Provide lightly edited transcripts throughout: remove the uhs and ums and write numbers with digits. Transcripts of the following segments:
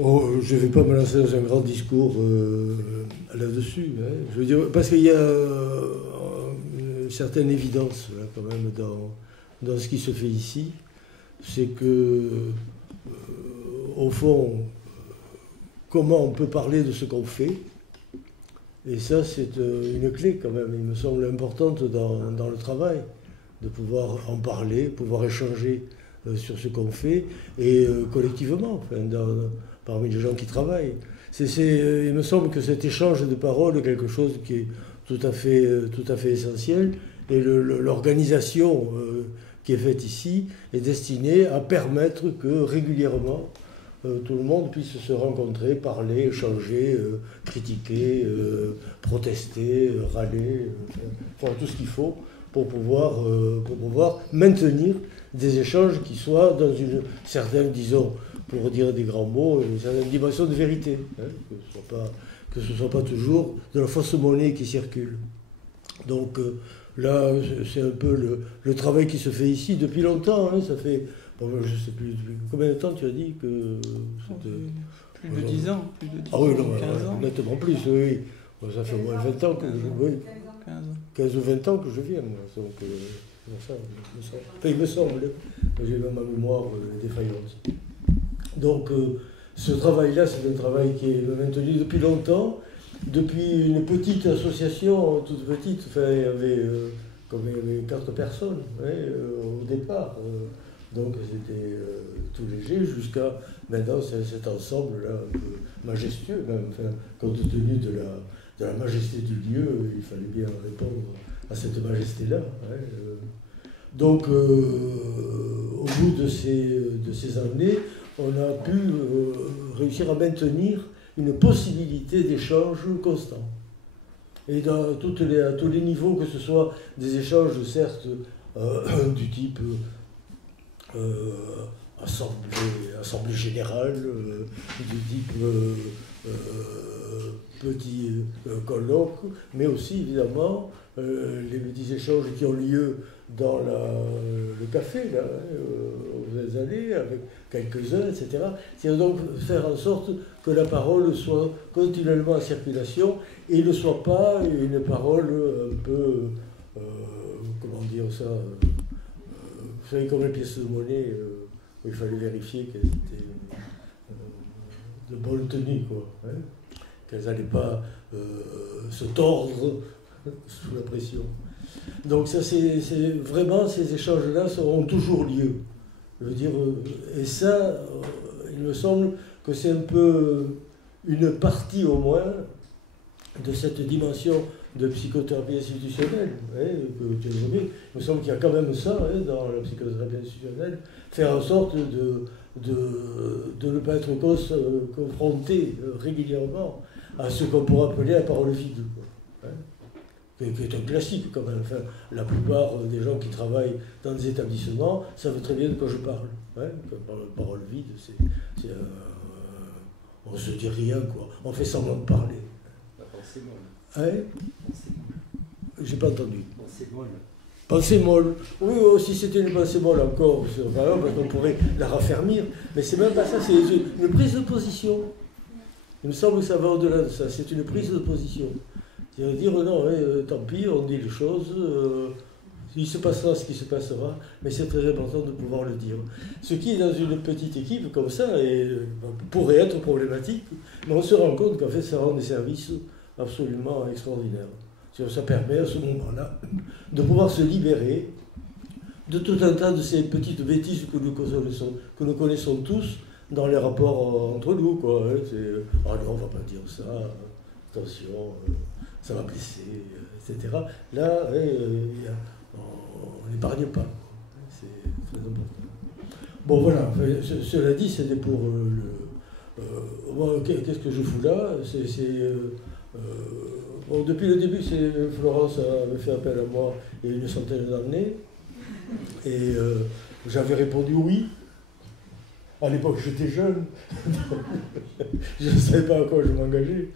Oh, je ne vais pas me lancer dans un grand discours là-dessus. Hein. Je veux dire, parce qu'il y a une certaine évidence là, quand même dans ce qui se fait ici. C'est que, au fond, comment on peut parler de ce qu'on fait. Et ça, c'est une clé quand même, il me semble importante dans le travail, de pouvoir en parler, pouvoir échanger sur ce qu'on fait, et collectivement, enfin, parmi les gens qui travaillent. Il me semble que cet échange de paroles est quelque chose qui est tout à fait essentiel, et l'organisation qui est faite ici est destinée à permettre que régulièrement, tout le monde puisse se rencontrer, parler, échanger, critiquer, protester, râler, faire tout ce qu'il faut pour pouvoir maintenir des échanges qui soient dans une certaine, disons, pour dire des grands mots, une certaine dimension de vérité, hein, que ce ne soit pas toujours de la fausse monnaie qui circule. Donc là, c'est un peu le travail qui se fait ici depuis longtemps, hein, ça fait... Bon, je ne sais plus combien de temps tu as dit que plus de 10 ans, plus de 10 ah oui, ans, non, 15 ans. Nettement plus, oui. Bon, ça fait au moins 20 ans que je... Oui, 15 ou 20 ans que je viens, moi. Donc, ça, enfin, il me semble. J'ai même ma mémoire défaillante. Donc, ce travail-là, c'est un travail qui est maintenu depuis longtemps. Depuis une petite association, toute petite, enfin, il y avait 4 personnes au départ. Donc c'était tout léger jusqu'à maintenant cet ensemble-là un peu majestueux, même, enfin, compte tenu de la majesté du lieu, il fallait bien répondre à cette majesté-là. Hein. Donc au bout de ces années, on a pu réussir à maintenir une possibilité d'échange constant. Et à tous les niveaux, que ce soit des échanges certes du type... assemblée générale, du type petit colloque, mais aussi évidemment les petits échanges qui ont lieu dans le café, là, où vous êtes allés, avec quelques-uns, etc. C'est donc faire en sorte que la parole soit continuellement en circulation et ne soit pas une parole un peu, comment dire ça, vous savez, comme les pièces de monnaie, où il fallait vérifier qu'elles étaient de bonne tenue, quoi. Hein, qu'elles n'allaient pas se tordre sous la pression. Donc ça, vraiment, ces échanges-là auront toujours lieu. Je veux dire, et ça, il me semble que c'est un peu une partie au moins de cette dimension de psychothérapie institutionnelle, que tu as évoqué. Il me semble qu'il y a quand même ça dans la psychothérapie institutionnelle, faire en sorte de ne pas être confronté régulièrement à ce qu'on pourrait appeler la parole vide, quoi, hein, qui est un classique quand même. Enfin, la plupart des gens qui travaillent dans des établissements savent très bien de quoi je parle. Hein, parole vide, on se dit rien, quoi. On fait semblant de parler. La pensée molle. Hein? J'ai pas entendu. Pensée molle. Pensée molle. Oui, si c'était une pensée molle encore, c'est pas grave, parce qu'on pourrait la raffermir. Mais c'est même pas ça, c'est une prise de position. Il me semble que ça va au-delà de ça. C'est une prise de position. C'est-à-dire, non, tant pis, on dit les choses, il se passera ce qui se passera, mais c'est très important de pouvoir le dire. Ce qui, dans une petite équipe comme ça, pourrait être problématique, mais on se rend compte qu'en fait, ça rend des services absolument extraordinaires. Ça permet à ce moment-là de pouvoir se libérer de tout un tas de ces petites bêtises que nous connaissons tous dans les rapports entre nous, quoi. Ah non, on ne va pas dire ça, attention, ça va blesser, etc. Là, on n'épargne pas. C'est très important. Bon, voilà. Cela dit, c'était pour qu'est-ce que je fous là? Bon, depuis le début, Florence avait fait appel à moi il y a une centaine d'années. Et j'avais répondu oui. À l'époque, j'étais jeune. Je ne savais pas à quoi je m'engageais.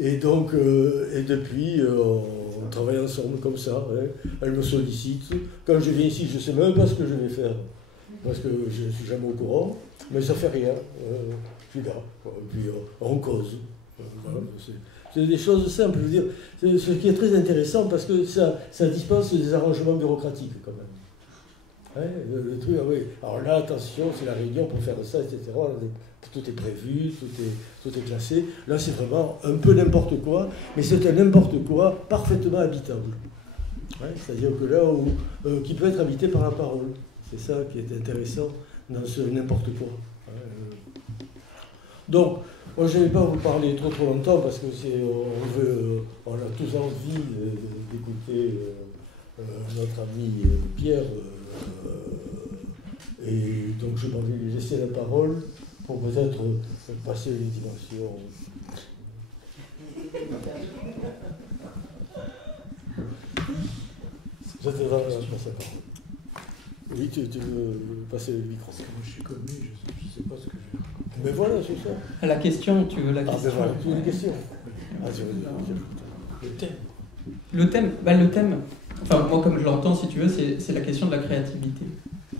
Et donc, et depuis, on travaille ensemble comme ça. Hein. Elle me sollicite. Quand je viens ici, je ne sais même pas ce que je vais faire. parce que je ne suis jamais au courant, mais ça fait rien. Je suis là, et puis on cause. Voilà, c'est des choses simples, je veux dire. Ce qui est très intéressant parce que ça dispense des arrangements bureaucratiques quand même. Hein, le truc, oui. Alors là, attention, c'est la réunion pour faire ça, etc. Tout est prévu, tout est classé. Là, c'est vraiment un peu n'importe quoi, mais c'est un n'importe quoi parfaitement habitable. Ouais, c'est-à-dire que là, qui peut être habité par la parole. C'est ça qui est intéressant dans ce n'importe quoi. Donc, moi, je ne vais pas vous parler trop longtemps parce que on a tous envie d'écouter notre ami Pierre. Et donc, je vais lui laisser la parole pour peut-être passer les dimensions. Je te donne la parole. Oui, tu veux passer le micro. Parce que moi je suis connu, je ne sais pas ce que je vais raconter. Mais voilà, c'est ça. La question, tu veux la question? Ah, ben voilà, tu veux une question. Le thème. Le thème, le thème, enfin moi comme je l'entends, si tu veux, c'est la question de la créativité.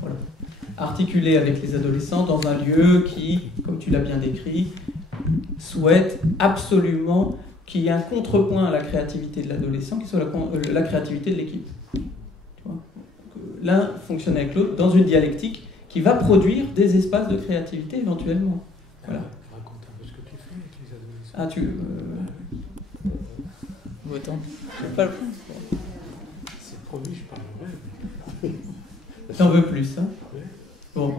Voilà. Articulée avec les adolescents dans un lieu qui, comme tu l'as bien décrit, souhaite absolument qu'il y ait un contrepoint à la créativité de l'adolescent, qui soit la créativité de l'équipe. L'un fonctionne avec l'autre dans une dialectique qui va produire des espaces de créativité éventuellement. Voilà. Raconte un peu ce que tu fais avec les adolescents. Ah, tu... Attends, je vais pas le prendre. C'est promis, je parlerai. T'en veux plus, hein? Bon.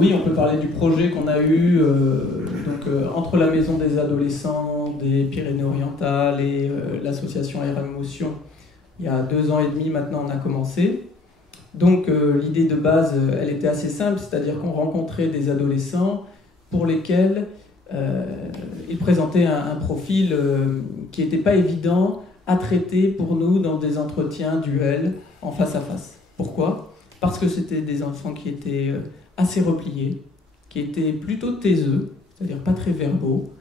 Oui, on peut parler du projet qu'on a eu entre la Maison des adolescents des Pyrénées-Orientales et l'association RM Motion. Il y a 2 ans et demi maintenant, on a commencé. Donc l'idée de base, elle était assez simple, c'est-à-dire qu'on rencontrait des adolescents pour lesquels ils présentaient un profil qui n'était pas évident à traiter pour nous dans des entretiens duels en face à face. Pourquoi ? Parce que c'était des enfants qui étaient assez repliés, qui étaient plutôt taiseux, c'est-à-dire pas très verbaux,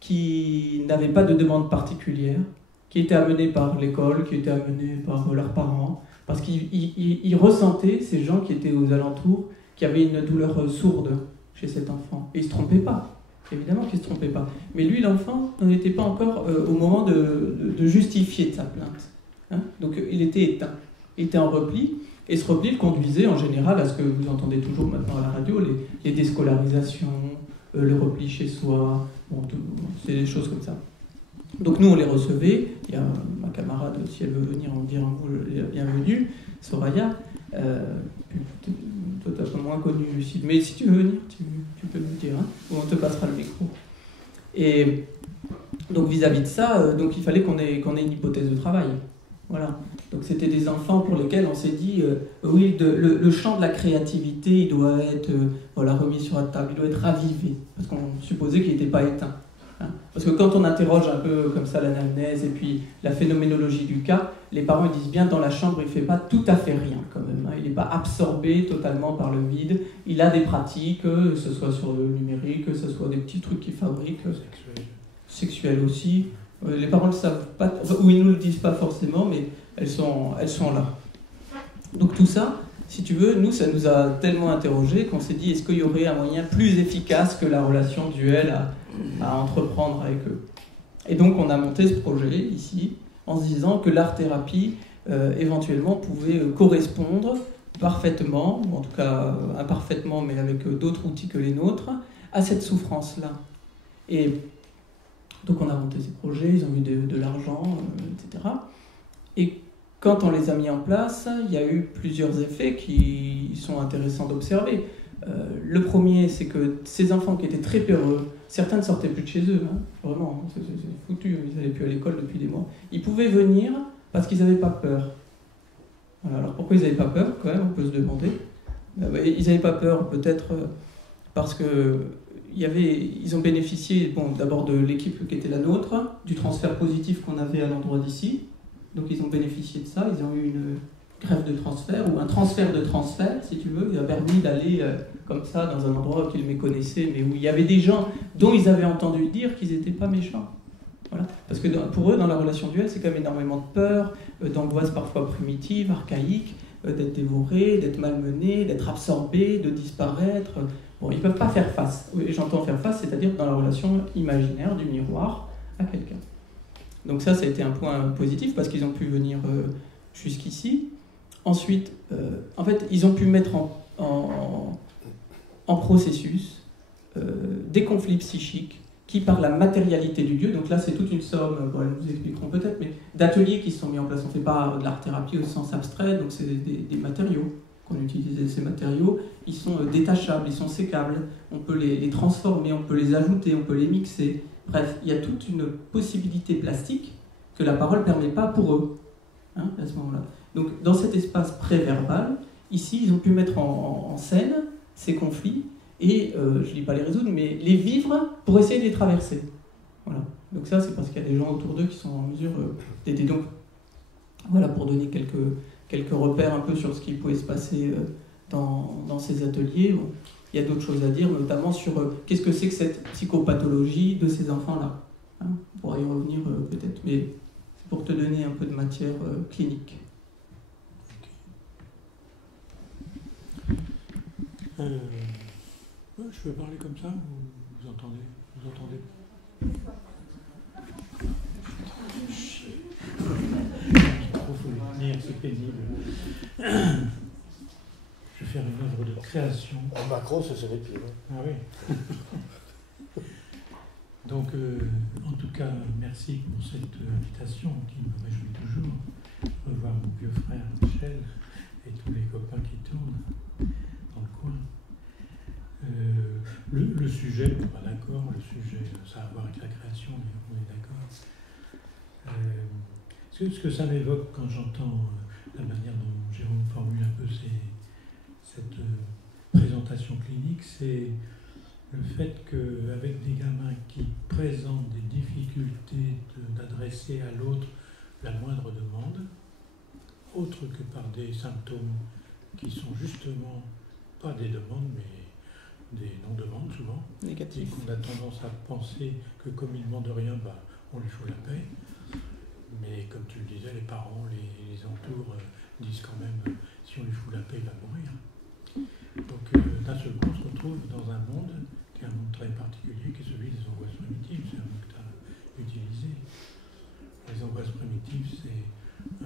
qui n'avaient pas de demande particulière, qui étaient amenés par l'école, qui étaient amenés par leurs parents, parce qu'ils ressentaient, ces gens qui étaient aux alentours, qu'il y avait une douleur sourde chez cet enfant. Et ils ne se trompaient pas, évidemment qu'ils ne se trompaient pas. Mais lui, l'enfant, n'en était pas encore au moment de justifier de sa plainte. Hein, donc il était éteint, il était en repli, et ce repli le conduisait en général à ce que vous entendez toujours maintenant à la radio, les déscolarisations, le repli chez soi, c'est des choses comme ça. Donc nous, on les recevait. Il y a ma camarade, si elle veut venir en dire un mot, la bienvenue, Soraya. Toi, tu as moins connu Lucille. Mais si tu veux venir, tu peux nous dire, hein, ou on te passera le micro. Et donc vis-à-vis de ça, donc il fallait qu'on ait une hypothèse de travail. Voilà. Donc c'était des enfants pour lesquels on s'est dit, oui, le champ de la créativité, il doit être remis sur la table, il doit être ravivé, parce qu'on supposait qu'il n'était pas éteint. Parce que quand on interroge un peu comme ça l'anamnèse et puis la phénoménologie du cas, les parents disent bien dans la chambre il ne fait pas tout à fait rien quand même. Il n'est pas absorbé totalement par le vide. Il a des pratiques, que ce soit sur le numérique, que ce soit des petits trucs qu'il fabrique, sexuels aussi. Les parents ne le savent pas, ou ils ne nous le disent pas forcément, mais elles sont là. Donc tout ça, si tu veux, nous ça nous a tellement interrogés qu'on s'est dit est-ce qu'il y aurait un moyen plus efficace que la relation duel à entreprendre avec eux. Et donc on a monté ce projet ici en se disant que l'art-thérapie éventuellement pouvait correspondre parfaitement, ou en tout cas imparfaitement mais avec d'autres outils que les nôtres, à cette souffrance-là. Et donc on a monté ces projets, ils ont eu de l'argent, etc. Et quand on les a mis en place, il y a eu plusieurs effets qui sont intéressants d'observer. Le premier, c'est que ces enfants qui étaient très peureux, certains ne sortaient plus de chez eux, hein, vraiment, c'est foutu, ils n'allaient plus à l'école depuis des mois. Ils pouvaient venir parce qu'ils n'avaient pas peur. Voilà, alors pourquoi ils n'avaient pas peur, quand même, on peut se demander. Ils n'avaient pas peur, peut-être parce que ils ont bénéficié d'abord de l'équipe qui était la nôtre, du transfert positif qu'on avait à l'endroit d'ici. Donc ils ont bénéficié de ça, ils ont eu une grève de transfert, ou un transfert de transfert, si tu veux, qui a permis d'aller comme ça dans un endroit qu'ils méconnaissaient, mais où il y avait des gens dont ils avaient entendu dire qu'ils n'étaient pas méchants. Voilà. Parce que pour eux, dans la relation duel, c'est quand même énormément de peur, d'angoisse parfois primitive, archaïque, d'être dévorés, d'être malmenés, d'être absorbés, de disparaître. Bon, ils ne peuvent pas faire face. Et j'entends faire face, c'est-à-dire dans la relation imaginaire du miroir à quelqu'un. Donc ça a été un point positif parce qu'ils ont pu venir jusqu'ici. Ensuite, en fait, ils ont pu mettre en processus des conflits psychiques qui, par la matérialité du lieu, donc là c'est toute une somme, bon, elles nous expliqueront peut-être, mais d'ateliers qui sont mis en place. On ne fait pas de l'art-thérapie au sens abstrait, donc c'est des matériaux qu'on utilise. Et ces matériaux, ils sont détachables, ils sont sécables, on peut les transformer, on peut les ajouter, on peut les mixer. Bref, il y a toute une possibilité plastique que la parole ne permet pas pour eux, hein, à ce moment-là. Donc dans cet espace préverbal, ici, ils ont pu mettre en scène ces conflits et, je ne dis pas les résoudre, mais les vivre pour essayer de les traverser. Voilà. Donc ça, c'est parce qu'il y a des gens autour d'eux qui sont en mesure d'aider. Donc voilà, pour donner quelques repères un peu sur ce qui pouvait se passer dans ces ateliers. Bon, il y a d'autres choses à dire, notamment sur qu'est-ce que c'est que cette psychopathologie de ces enfants-là. Hein, on pourra y revenir peut-être, mais c'est pour te donner un peu de matière clinique. Je peux parler comme ça ou vous entendez? Vous entendez? Il faut le tenir, c'est pénible. Je vais faire une œuvre de création. En Macron, ce serait pire. Ah oui. Donc, en tout cas, merci pour cette invitation qui me réjouit toujours. Revoir mon vieux frère Michel et tous les copains qui tournent dans le coin. Le sujet, on n'est pas d'accord, le sujet, ça a à voir avec la création, mais on est d'accord. Ce que ça m'évoque quand j'entends la manière dont Jérôme formule un peu cette présentation clinique, c'est le fait qu'avec des gamins qui présentent des difficultés d'adresser à l'autre la moindre demande, autre que par des symptômes qui sont justement pas des demandes, mais des non-demandes souvent, Négatif. et qu'on a tendance à penser que comme il ne demande rien, on lui fout la paix. Mais comme tu le disais, les parents, les entours disent quand même si on lui fout la paix, il va mourir. Donc d'un seul coup, on se retrouve dans un monde qui est un monde très particulier, qui est celui des angoisses primitives. C'est un mot que tu as utilisé. Les angoisses primitives, c'est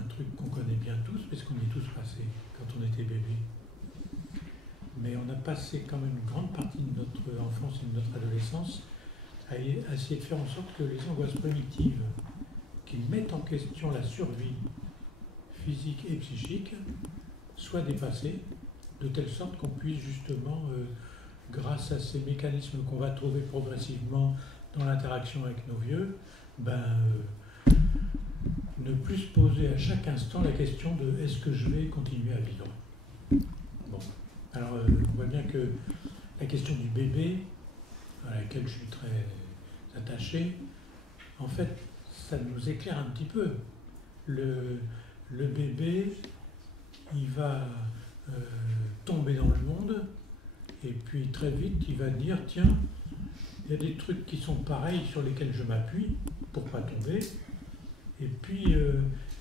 un truc qu'on connaît bien tous, parce qu'on y est tous passés quand on était bébé. Mais on a passé quand même une grande partie de notre enfance et de notre adolescence à essayer de faire en sorte que les angoisses primitives qui mettent en question la survie physique et psychique soient dépassées, de telle sorte qu'on puisse justement, grâce à ces mécanismes qu'on va trouver progressivement dans l'interaction avec nos vieux, ne plus se poser à chaque instant la question de est-ce que je vais continuer à vivre. Bon. Alors, on voit bien que la question du bébé, à laquelle je suis très attaché, en fait, ça nous éclaire un petit peu. Le bébé, il va tomber dans le monde, et puis très vite, il va dire, tiens, il y a des trucs qui sont pareils sur lesquels je m'appuie pour ne pas tomber, et puis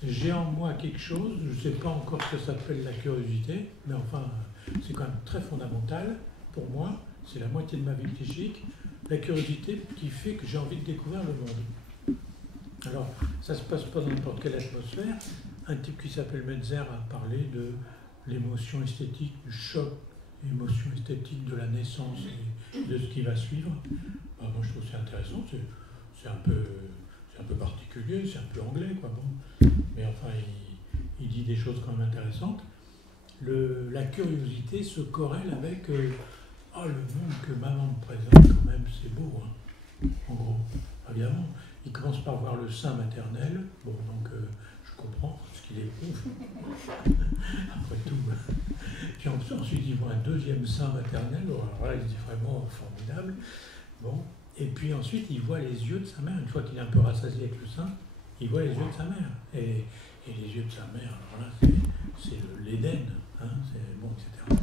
j'ai en moi quelque chose, je ne sais pas encore ce que ça s'appelle la curiosité, mais enfin, c'est quand même très fondamental pour moi, c'est la moitié de ma vie psychique, la curiosité qui fait que j'ai envie de découvrir le monde. Alors, ça ne se passe pas dans n'importe quelle atmosphère. Un type qui s'appelle Metzer a parlé de l'émotion esthétique, du choc, l'émotion esthétique de la naissance et de ce qui va suivre. Moi, je trouve que c'est intéressant, c'est un peu particulier, c'est un peu anglais, quoi. Bon. Mais enfin, il dit des choses quand même intéressantes. La curiosité se corrèle avec le monde que maman me présente, quand même, c'est beau, hein, en gros. Évidemment, il commence par voir le sein maternel, bon, donc je comprends ce qu'il éprouve, après tout. Puis ensuite, il voit un deuxième sein maternel, alors là, il se dit vraiment formidable. Bon. Et puis ensuite, il voit les yeux de sa mère, une fois qu'il est un peu rassasié avec le sein, il voit les yeux de sa mère. Et les yeux de sa mère, alors là, c'est l'Éden, hein, c'est bon, etc.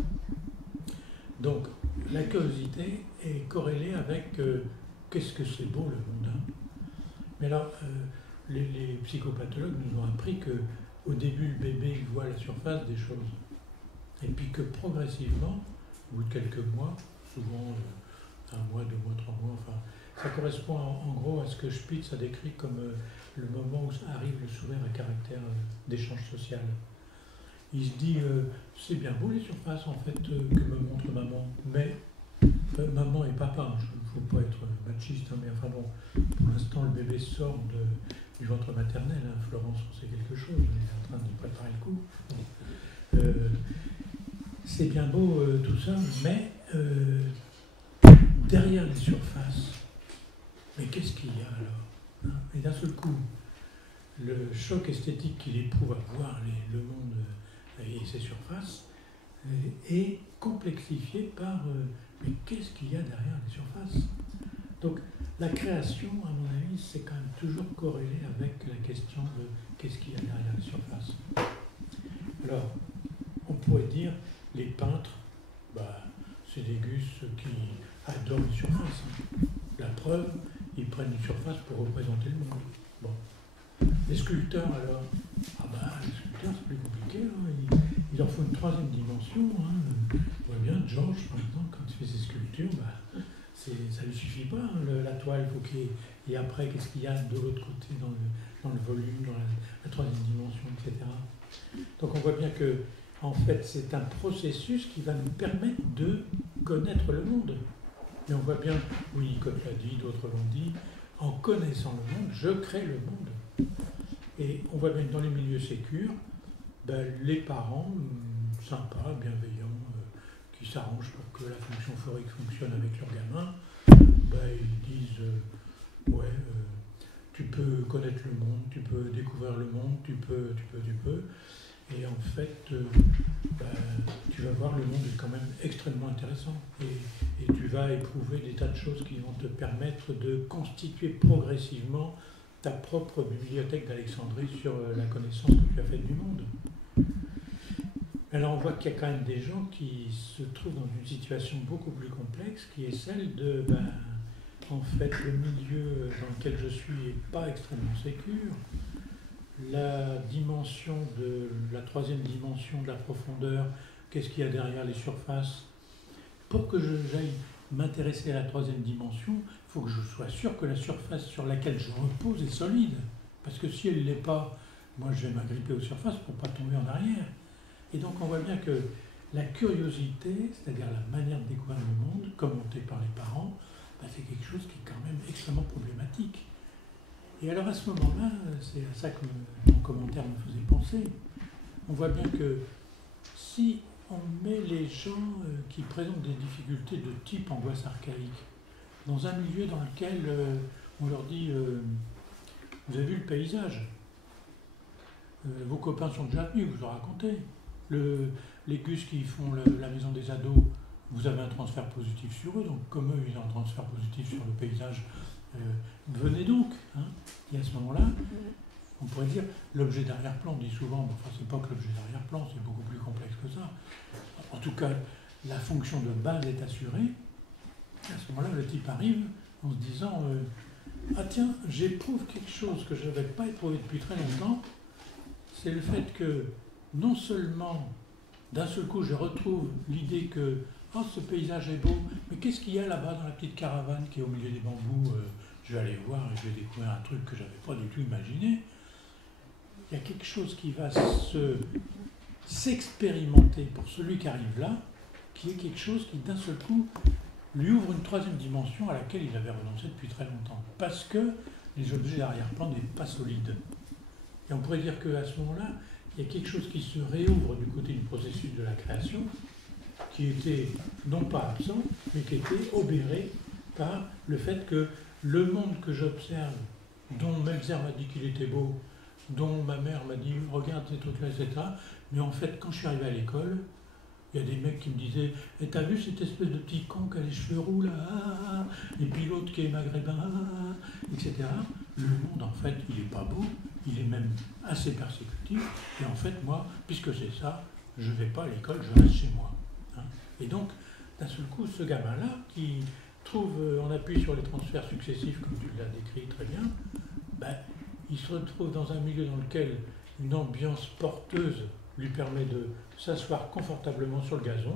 Donc, la curiosité est corrélée avec qu'est-ce que c'est beau le monde. Hein. Mais alors, les psychopathologues nous ont appris que au début, le bébé il voit la surface des choses. Et puis que progressivement, au bout de quelques mois, souvent 1 mois, 2 mois, 3 mois, enfin, ça correspond en gros à ce que Spitz a décrit comme le moment où arrive le sourire à caractère d'échange social. Il se dit, c'est bien beau les surfaces en fait que me montre maman, mais maman et papa, il ne faut pas être machiste, hein, mais enfin bon, pour l'instant le bébé sort du ventre maternel, hein. Florence on sait quelque chose, elle est en train de préparer le coup. C'est bien beau tout ça, mais derrière les surfaces, mais qu'est-ce qu'il y a alors, hein? Et d'un seul coup, le choc esthétique qu'il éprouve à voir le monde et ses surfaces est complexifié par mais qu'est-ce qu'il y a derrière les surfaces? Donc la création, à mon avis, c'est quand même toujours corrélé avec la question de qu'est-ce qu'il y a derrière les surfaces. Alors, on pourrait dire, les peintres, c'est des gus qui adorent les surfaces. La preuve, ils prennent une surface pour représenter le monde. Bon. Les sculpteurs, alors, les sculpteurs, c'est plus compliqué, hein. Il leur faut une 3e dimension. Hein. On voit bien, Georges, par exemple, quand il fait ses sculptures, ça ne lui suffit pas. Hein. La toile, il faut qu'il y ait... Et après, qu'est-ce qu'il y a de l'autre côté, dans le volume, dans la 3e dimension, etc. Donc on voit bien que, en fait, c'est un processus qui va nous permettre de connaître le monde. Et on voit bien, Winnicott l'a dit, d'autres l'ont dit, en connaissant le monde, je crée le monde. Et on voit bien que dans les milieux sécures, les parents, sympas, bienveillants, qui s'arrangent pour que la fonction phorique fonctionne avec leur gamin, ils disent tu peux connaître le monde, tu peux découvrir le monde, tu peux. Et en fait, tu vas voir, le monde est quand même extrêmement intéressant. Et tu vas éprouver des tas de choses qui vont te permettre de constituer progressivement ta propre bibliothèque d'Alexandrie sur la connaissance que tu as faite du monde. Alors on voit qu'il y a quand même des gens qui se trouvent dans une situation beaucoup plus complexe, qui est celle de, en fait, le milieu dans lequel je suis n'est pas extrêmement sécure. La dimension la 3e dimension de la profondeur, qu'est-ce qu'il y a derrière les surfaces? Pour que j'aille m'intéresser à la 3e dimension, il faut que je sois sûr que la surface sur laquelle je repose est solide. Parce que si elle ne l'est pas, moi je vais m'agripper aux surfaces pour ne pas tomber en arrière. Et donc on voit bien que la curiosité, c'est-à-dire la manière de découvrir le monde, commentée par les parents, c'est quelque chose qui est quand même extrêmement problématique. Et alors à ce moment-là, c'est à ça que mon commentaire me faisait penser, on voit bien que si on met les gens qui présentent des difficultés de type angoisse archaïque dans un milieu dans lequel on leur dit vous avez vu le paysage, vos copains sont déjà venus, vous ont raconté, les gus qui font la maison des ados, vous avez un transfert positif sur eux, donc comme eux ils ont un transfert positif sur le paysage, venez donc. Hein. Et à ce moment-là, on pourrait dire, l'objet d'arrière-plan, on dit souvent, c'est pas que l'objet d'arrière-plan, c'est beaucoup plus complexe que ça. En tout cas, la fonction de base est assurée. À ce moment-là, le type arrive en se disant, ah tiens, j'éprouve quelque chose que je n'avais pas éprouvé depuis très longtemps, c'est le fait que non seulement, d'un seul coup, je retrouve l'idée que ce paysage est beau, mais qu'est-ce qu'il y a là-bas dans la petite caravane qui est au milieu des bambous? Je vais aller voir et je vais découvrir un truc que je n'avais pas du tout imaginé. Il y a quelque chose qui va s'expérimenter pour celui qui arrive là, qui est quelque chose qui, d'un seul coup, lui ouvre une 3e dimension à laquelle il avait renoncé depuis très longtemps. Parce que les objets d'arrière-plan n'est pas solides. Et on pourrait dire qu'à ce moment-là, il y a quelque chose qui se réouvre du côté du processus de la création, qui était non pas absent, mais qui était obéré par le fait que le monde que j'observe, dont Melzer m'a dit qu'il était beau, dont ma mère m'a dit regarde ces trucs-là, etc. Mais en fait, quand je suis arrivé à l'école, il y a des mecs qui me disaient « T'as vu cette espèce de petit con qui a les cheveux roux là et puis l'autre qui est maghrébin, etc. » Le monde, en fait, il n'est pas beau, il est même assez persécutif. Et en fait, moi, puisque c'est ça, je ne vais pas à l'école, je reste chez moi. Hein. Et donc, d'un seul coup, ce gamin-là, qui trouve, on appuie sur les transferts successifs, comme tu l'as décrit très bien, il se retrouve dans un milieu dans lequel une ambiance porteuse lui permet de s'asseoir confortablement sur le gazon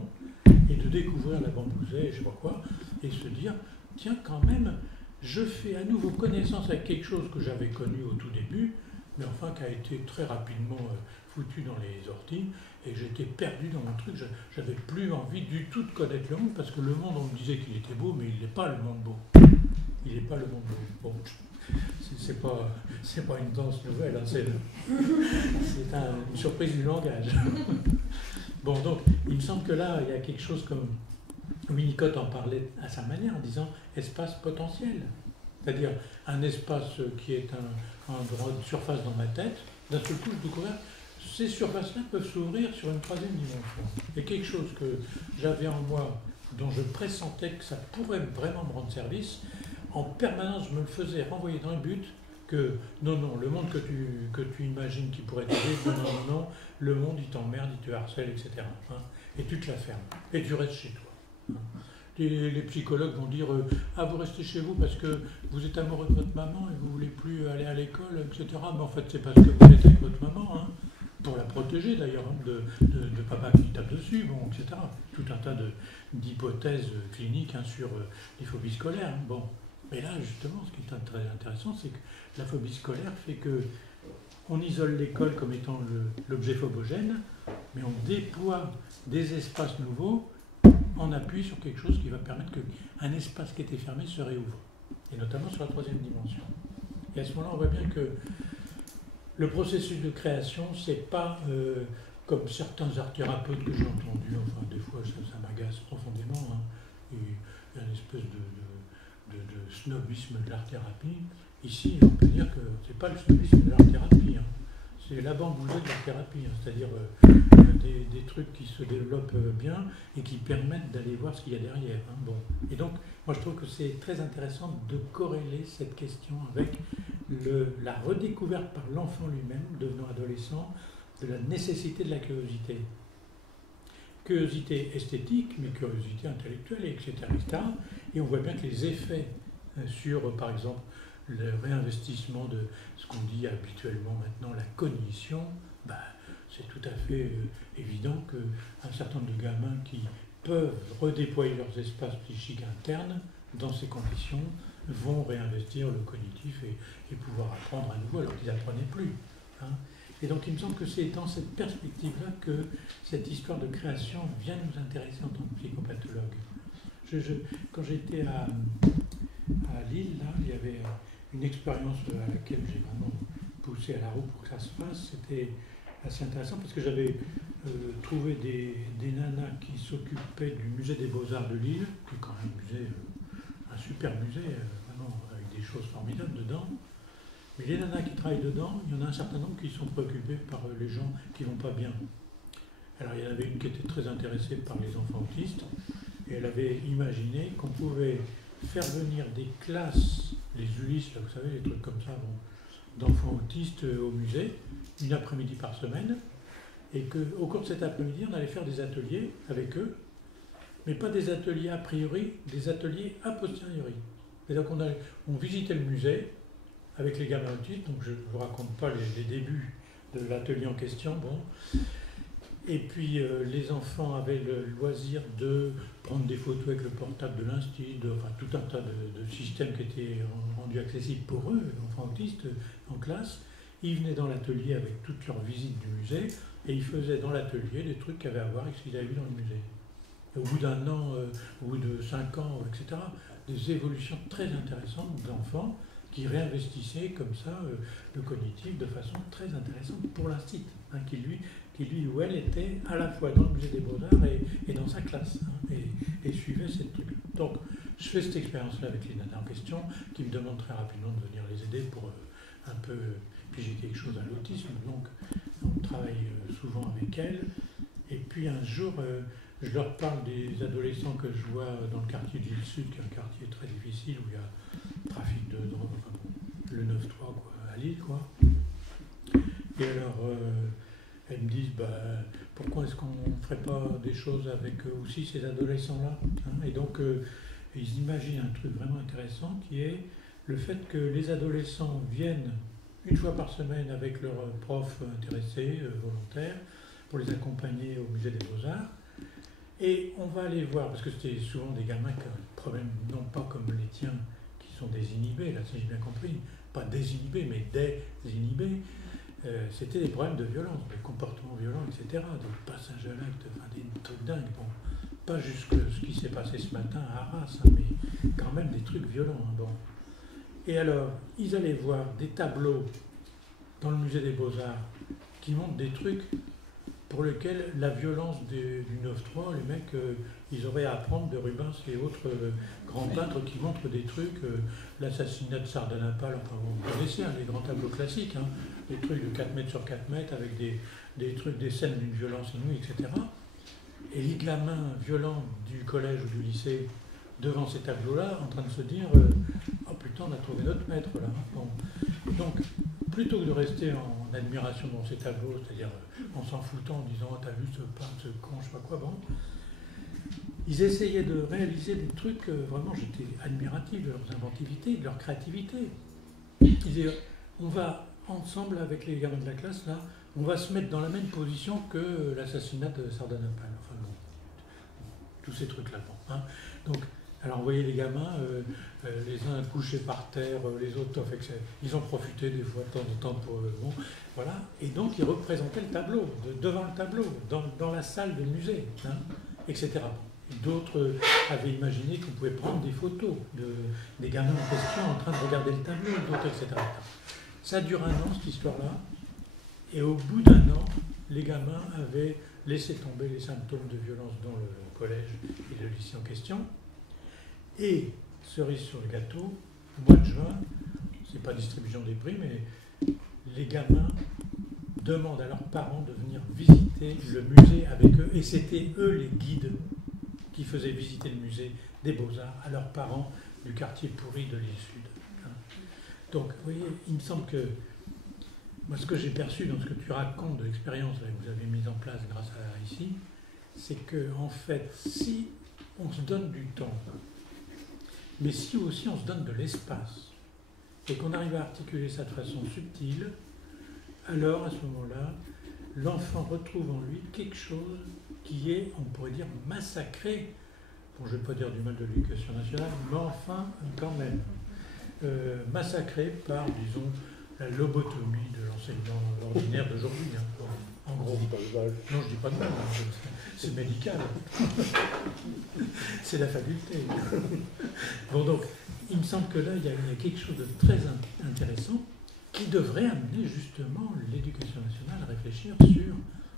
et de découvrir la bambousée et je sais pas quoi, et se dire, tiens quand même, je fais à nouveau connaissance avec quelque chose que j'avais connu au tout début, mais enfin qui a été très rapidement foutu dans les orties, et j'étais perdu dans mon truc, j'avais plus envie du tout de connaître le monde, parce que le monde, on me disait qu'il était beau, mais il n'est pas le monde beau. Il n'est pas le monde beau. Bon, c'est pas une danse nouvelle, hein, c'est une surprise du langage. Bon, donc, il me semble que là, il y a quelque chose comme Winnicott en parlait à sa manière, en disant espace potentiel. C'est-à-dire un espace qui est un endroit de surface dans ma tête, d'un seul coup, je découvre ces surfaces-là peuvent s'ouvrir sur une troisième dimension. Et quelque chose que j'avais en moi, dont je pressentais que ça pourrait vraiment me rendre service, en permanence, je me le faisais renvoyer dans le but que non, le monde que tu imagines qui pourrait t'aider, non, le monde il t'emmerde, il te harcèle, etc. Hein, et tu te la fermes, et tu restes chez toi. Hein. Les psychologues vont dire vous restez chez vous parce que vous êtes amoureux de votre maman et vous ne voulez plus aller à l'école, etc. Mais en fait, c'est parce que vous êtes avec votre maman, hein, pour la protéger d'ailleurs, hein, de papa qui tape dessus, bon, etc. Tout un tas d'hypothèses cliniques hein, sur les phobies scolaires. Hein, bon. Mais là, justement, ce qui est très intéressant, c'est que la phobie scolaire fait que on isole l'école comme étant l'objet phobogène, mais on déploie des espaces nouveaux, on appuie sur quelque chose qui va permettre qu'un espace qui était fermé se réouvre, et notamment sur la troisième dimension. Et à ce moment-là, on voit bien que le processus de création, c'est pas comme certains art-thérapeutes que j'ai entendus, enfin des fois ça m'agace profondément, hein, et il y a une espèce de snobisme de l'art-thérapie. Ici, on peut dire que c'est pas le snobisme de l'art-thérapie, hein. C'est la bambousée de l'art-thérapie, hein. C'est-à-dire des trucs qui se développent bien et qui permettent d'aller voir ce qu'il y a derrière. Hein. Bon. Et donc, moi je trouve que c'est très intéressant de corréler cette question avec la redécouverte par l'enfant lui-même, devenant adolescent, de la nécessité de la curiosité. Curiosité esthétique, mais curiosité intellectuelle, etc., etc. Et on voit bien que les effets sur, par exemple, le réinvestissement de ce qu'on dit habituellement maintenant, la cognition, c'est tout à fait évident qu'un certain nombre de gamins qui peuvent redéployer leurs espaces psychiques internes dans ces conditions vont réinvestir le cognitif et pouvoir apprendre à nouveau alors qu'ils n'apprenaient plus. Hein. Et donc il me semble que c'est dans cette perspective-là que cette histoire de création vient nous intéresser en tant que psychopathologue. Quand j'étais à Lille, là, il y avait une expérience à laquelle j'ai vraiment poussé à la roue pour que ça se fasse. C'était assez intéressant parce que j'avais trouvé des nanas qui s'occupaient du musée des Beaux-Arts de Lille, qui est quand même un super musée, vraiment avec des choses formidables dedans. Mais les nanas qui travaillent dedans, il y en a un certain nombre qui sont préoccupés par les gens qui ne vont pas bien. Alors il y en avait une qui était très intéressée par les enfants autistes, et elle avait imaginé qu'on pouvait faire venir des classes, les Ulysses, là, vous savez, les trucs comme ça, bon, d'enfants autistes au musée, une après-midi par semaine, et qu'au cours de cet après-midi, on allait faire des ateliers avec eux, mais pas des ateliers a priori, des ateliers a posteriori. Et donc on visitait le musée avec les gamins autistes, donc je ne vous raconte pas les débuts de l'atelier en question, bon. Et puis les enfants avaient le loisir de prendre des photos avec le portable de l'institut, enfin tout un tas de systèmes qui étaient rendus accessibles pour eux, les enfants autistes en classe. Ils venaient dans l'atelier avec toute leur visite du musée et ils faisaient dans l'atelier des trucs qu'ils avaient à voir avec ce qu'ils avaient vu dans le musée. Et au bout d'un an, au bout de 5 ans, etc., des évolutions très intéressantes d'enfants qui réinvestissaient comme ça le cognitif de façon très intéressante pour l'institut, hein, qui lui ou elle était à la fois dans le musée des Beaux-Arts et dans sa classe, hein, et suivait cette truc. Donc, je fais cette expérience-là avec les nanas en question, qui me demandent très rapidement de venir les aider pour un peu piger quelque chose à l'autisme. Donc, on travaille souvent avec elles. Et puis un jour, je leur parle des adolescents que je vois dans le quartier du Sud, qui est un quartier très difficile, où il y a trafic de drogue, enfin bon, le 9-3 quoi, à Lille, quoi. Et alors, elles me disent, pourquoi est-ce qu'on ne ferait pas des choses avec aussi ces adolescents-là, hein. Et donc, ils imaginent un truc vraiment intéressant qui est le fait que les adolescents viennent une fois par semaine avec leurs profs intéressés, volontaires, pour les accompagner au musée des Beaux-Arts. Et on va aller voir, parce que c'était souvent des gamins qui ont un problème, non pas comme les tiens, qui sont désinhibés, là si j'ai bien compris, pas désinhibés, mais désinhibés, c'était des problèmes de violence, des comportements violents, etc., des passages à l'acte, enfin, des trucs dingues. Bon, pas juste ce qui s'est passé ce matin à Arras, hein, mais quand même des trucs violents. Hein, bon. Et alors, ils allaient voir des tableaux dans le musée des Beaux-Arts qui montrent des trucs pour lesquels la violence du 9-3, les mecs, ils auraient à apprendre de Rubens et autres grands peintres qui montrent des trucs, l'assassinat de Sardanapale, enfin vous connaissez hein, les grands tableaux classiques, hein, des trucs de 4 mètres sur 4 mètres avec des trucs, des scènes d'une violence inouïe, etc. Et les gamins violents du collège ou du lycée devant ces tableaux-là, en train de se dire oh putain, on a trouvé notre maître là. Bon. Donc, plutôt que de rester en admiration devant ces tableaux, c'est-à-dire en s'en foutant, en disant oh, t'as vu ce peintre, ce con, je sais pas quoi, bon, ils essayaient de réaliser des trucs, vraiment, j'étais admiratif de leur inventivité, de leur créativité. Ils disaient on va ensemble avec les gamins de la classe, là, on va se mettre dans la même position que l'assassinat de Sardanapale. Enfin bon, tous ces trucs-là. Bon, hein. Donc, alors, vous voyez les gamins, les uns couchés par terre, les autres, ils ont profité des fois de temps en temps pour... bon, voilà. Et donc, ils représentaient le tableau, devant le tableau, dans la salle du musée, hein, etc. D'autres avaient imaginé qu'on pouvait prendre des photos des gamins en question en train de regarder le tableau, d'autres, etc. Ça dure un an, cette histoire-là. Et au bout d'un an, les gamins avaient laissé tomber les symptômes de violence dans le collège et le lycée en question. Et, cerise sur le gâteau, au mois de juin, c'est pas distribution des prix, mais les gamins demandent à leurs parents de venir visiter le musée avec eux. Et c'était eux les guides qui faisaient visiter le musée des Beaux-Arts à leurs parents du quartier pourri de l'île Sud. Donc, vous voyez, il me semble que moi, ce que j'ai perçu dans ce que tu racontes de l'expérience que vous avez mise en place grâce à ici, c'est que, en fait, si on se donne du temps, mais si aussi on se donne de l'espace, et qu'on arrive à articuler ça de façon subtile, alors, à ce moment-là, l'enfant retrouve en lui quelque chose qui est, on pourrait dire, massacré. Bon, je ne vais pas dire du mal de l'éducation nationale, mais enfin, quand même, massacré par, disons, la lobotomie de l'enseignement ordinaire d'aujourd'hui. Hein. Bon, en gros. Non, je dis pas de mal, hein, c'est médical. C'est la faculté. Bon, donc, il me semble que là, il y a quelque chose de très intéressant qui devrait amener justement l'éducation nationale à réfléchir sur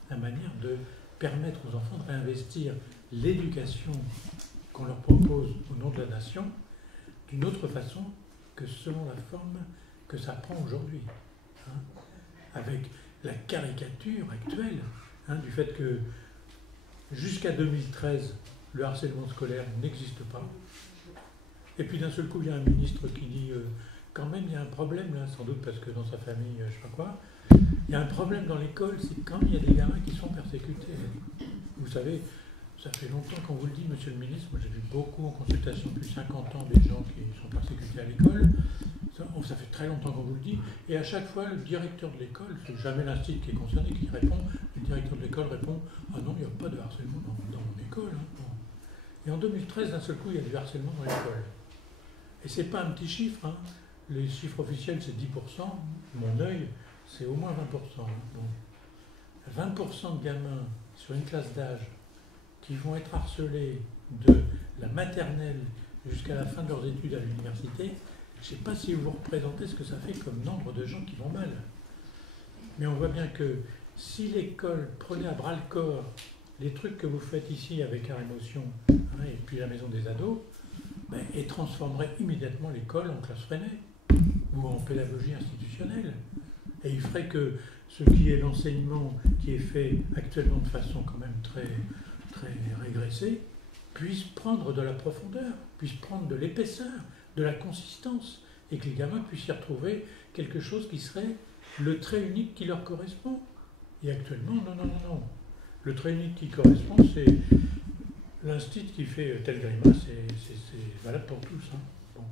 la manière de permettre aux enfants de réinvestir l'éducation qu'on leur propose au nom de la nation d'une autre façon que selon la forme que ça prend aujourd'hui, hein, avec la caricature actuelle, hein, du fait que jusqu'à 2013, le harcèlement scolaire n'existe pas. Et puis d'un seul coup, il y a un ministre qui dit quand même, il y a un problème là, sans doute parce que dans sa famille, je ne sais pas quoi, il y a un problème dans l'école, c'est quand il y a des gamins qui sont persécutés. Vous savez, ça fait longtemps qu'on vous le dit, monsieur le ministre, moi j'ai vu beaucoup en consultation depuis 50 ans des gens qui sont persécutés à l'école. Ça fait très longtemps qu'on vous le dit, et à chaque fois, le directeur de l'école, c'est jamais l'institut qui est concerné qui répond, le directeur de l'école répond « Ah non, il n'y a pas de harcèlement dans mon école. Hein. » Bon. Et en 2013, d'un seul coup, il y a du harcèlement dans l'école. Et c'est pas un petit chiffre, hein. Les chiffres officiels, c'est 10%, mon œil, c'est au moins 20%. Hein. Bon. 20% de gamins sur une classe d'âge qui vont être harcelés de la maternelle jusqu'à la fin de leurs études à l'université, je ne sais pas si vous représentez ce que ça fait comme nombre de gens qui vont mal. Mais on voit bien que si l'école prenait à bras-le-corps les trucs que vous faites ici avec Art Émotion, hein, et puis la maison des ados, ben, et transformerait immédiatement l'école en classe freinée ou en pédagogie institutionnelle. Et il ferait que ce qui est l'enseignement qui est fait actuellement de façon quand même très, très régressée puisse prendre de la profondeur, puisse prendre de l'épaisseur, de la consistance, et que les gamins puissent y retrouver quelque chose qui serait le trait unique qui leur correspond. Et actuellement, non. Le trait unique qui correspond, c'est l'instit qui fait telle grimace, c'est valable pour tous. Hein. Bon,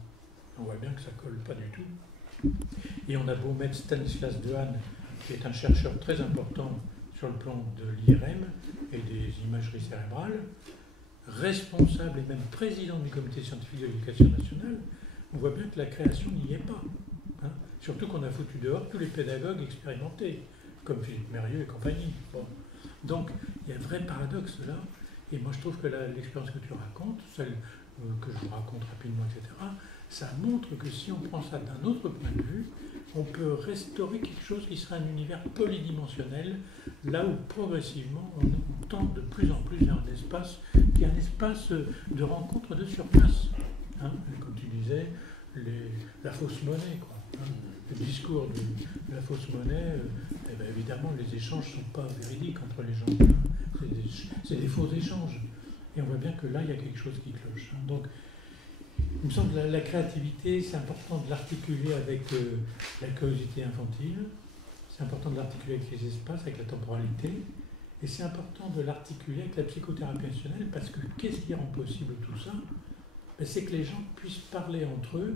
on voit bien que ça colle pas du tout. Et on a beau mettre Stanislas Dehaene, qui est un chercheur très important sur le plan de l'IRM et des imageries cérébrales, responsable et même président du comité scientifique de l'éducation nationale, on voit bien que la création n'y est pas. Hein. Surtout qu'on a foutu dehors tous les pédagogues expérimentés, comme Philippe Mérieux et compagnie. Bon. Donc, il y a un vrai paradoxe là. Et moi, je trouve que l'expérience que tu racontes, celle que je vous raconte rapidement, etc., ça montre que si on prend ça d'un autre point de vue, on peut restaurer quelque chose qui sera un univers polydimensionnel, là où progressivement on tente de plus en plus vers un espace qui est un espace de rencontre de surface. Hein, comme tu disais, la fausse monnaie, quoi. Hein, le discours de la fausse monnaie, eh bien, évidemment, les échanges ne sont pas véridiques entre les gens. Hein, c'est des faux échanges. Et on voit bien que là, il y a quelque chose qui cloche. Hein. Donc, il me semble que la créativité, c'est important de l'articuler avec la curiosité infantile, c'est important de l'articuler avec les espaces, avec la temporalité, et c'est important de l'articuler avec la psychothérapie institutionnelle, parce que qu'est-ce qui rend possible tout ça? Ben, c'est que les gens puissent parler entre eux,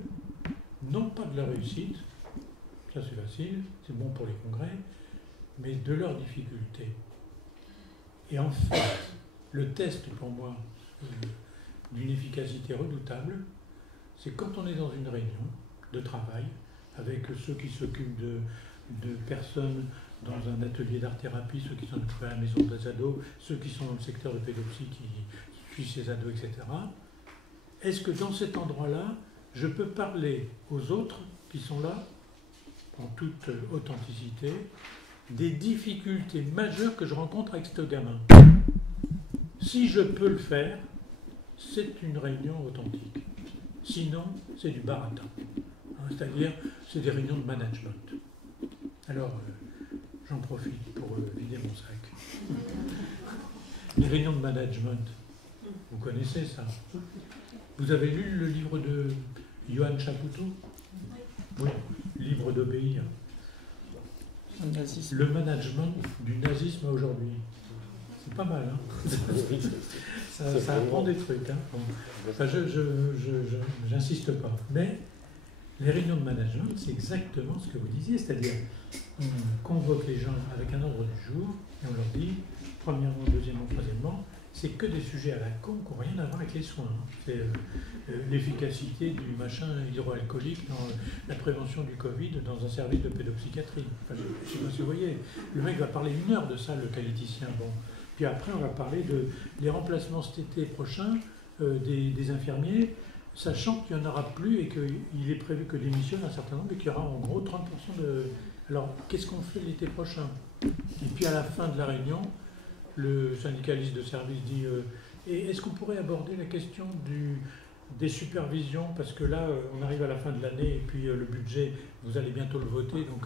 non pas de leur réussite, ça c'est facile, c'est bon pour les congrès, mais de leurs difficultés. Et en fait, le test pour moi d'une efficacité redoutable, c'est quand on est dans une réunion de travail avec ceux qui s'occupent de personnes dans un atelier d'art-thérapie, ceux qui sont occupés à la maison des ados, ceux qui sont dans le secteur de pédopsie qui suivent ces ados, etc. Est-ce que dans cet endroit-là, je peux parler aux autres qui sont là, en toute authenticité, des difficultés majeures que je rencontre avec ce gamin? Si je peux le faire, c'est une réunion authentique. Sinon, c'est du baratin. Hein, c'est-à-dire, c'est des réunions de management. Alors, j'en profite pour vider mon sac. Les réunions de management, vous connaissez ça? Vous avez lu le livre de Johan Chapoutot? Oui, livre d'obéir. Le management du nazisme à aujourd'hui. C'est pas mal, hein? Ça apprend des trucs. Hein. Bon. Enfin, je n'insiste pas. Mais les réunions de management, c'est exactement ce que vous disiez. C'est-à-dire, on convoque les gens avec un ordre du jour et on leur dit, premièrement, deuxièmement, troisièmement, c'est que des sujets à la con qui n'ont rien à voir avec les soins. Hein. C'est l'efficacité du machin hydroalcoolique dans la prévention du Covid dans un service de pédopsychiatrie. Enfin, je ne sais pas si vous voyez. Le mec va parler 1 heure de ça, le qualiticien. Bon. Puis après, on va parler des remplacements cet été prochain des infirmiers, sachant qu'il n'y en aura plus et qu'il est prévu que démissionnent un certain nombre et qu'il y aura en gros 30% de... Alors, qu'est-ce qu'on fait l'été prochain? Et puis à la fin de la réunion, le syndicaliste de service dit est-ce qu'on pourrait aborder la question des supervisions? Parce que là, on arrive à la fin de l'année et puis le budget, vous allez bientôt le voter, donc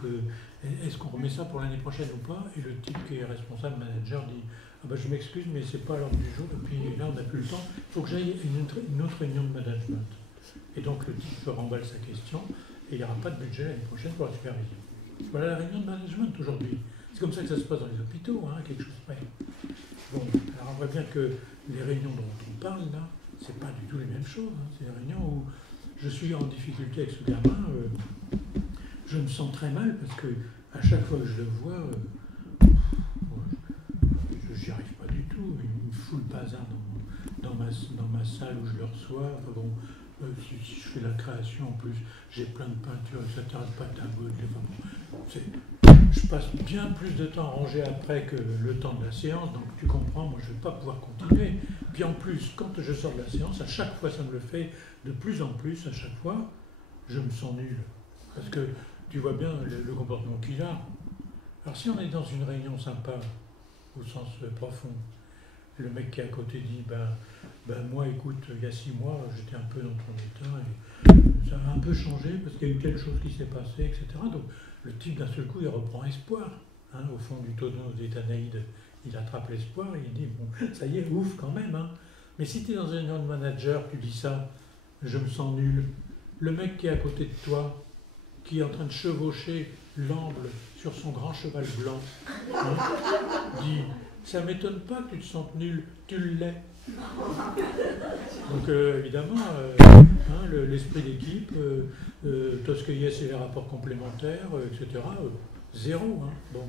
est-ce qu'on remet ça pour l'année prochaine ou pas? Et le type qui est responsable, manager, dit ah ben, je m'excuse, mais c'est pas à l'ordre du jour, et puis là, on n'a plus le temps, il faut que j'aille une autre réunion de management. Et donc, le type remballe sa question, et il n'y aura pas de budget l'année prochaine pour la supervision. Voilà la réunion de management aujourd'hui. C'est comme ça que ça se passe dans les hôpitaux, hein, quelque chose près. Bon, alors on voit bien que les réunions dont on parle là, c'est pas du tout les mêmes choses. Hein. C'est des réunions où je suis en difficulté avec ce gamin, je me sens très mal parce que à chaque fois que je le vois, j'y arrive pas du tout. Il me fout le bazar dans ma salle où je le reçois. Enfin bon, si je fais la création en plus, j'ai plein de peintures, etc., de pâte à modeler. Je passe bien plus de temps rangé après que le temps de la séance, donc tu comprends, moi je ne vais pas pouvoir continuer. Puis en plus, quand je sors de la séance, à chaque fois ça me le fait de plus en plus, à chaque fois, je me sens nul. Parce que tu vois bien le comportement qu'il a. Alors si on est dans une réunion sympa, au sens profond, le mec qui est à côté dit, ben moi écoute, il y a 6 mois, j'étais un peu dans ton état, et ça a un peu changé parce qu'il y a eu quelque chose qui s'est passé, etc. Donc le type d'un seul coup, il reprend espoir. Hein, au fond du tonneau des Danaïdes, il attrape l'espoir et il dit, bon, ça y est, ouf quand même. Hein. Mais si tu es dans un réunion de manager, tu dis ça, je me sens nul. Le mec qui est à côté de toi, qui est en train de chevaucher l'amble sur son grand cheval blanc, hein, dit, ça ne m'étonne pas que tu te sentes nul, tu l'es. Donc évidemment, l'esprit d'équipe, tout ce qu'il y a, c'est les rapports complémentaires, etc. Zéro. Hein. Bon.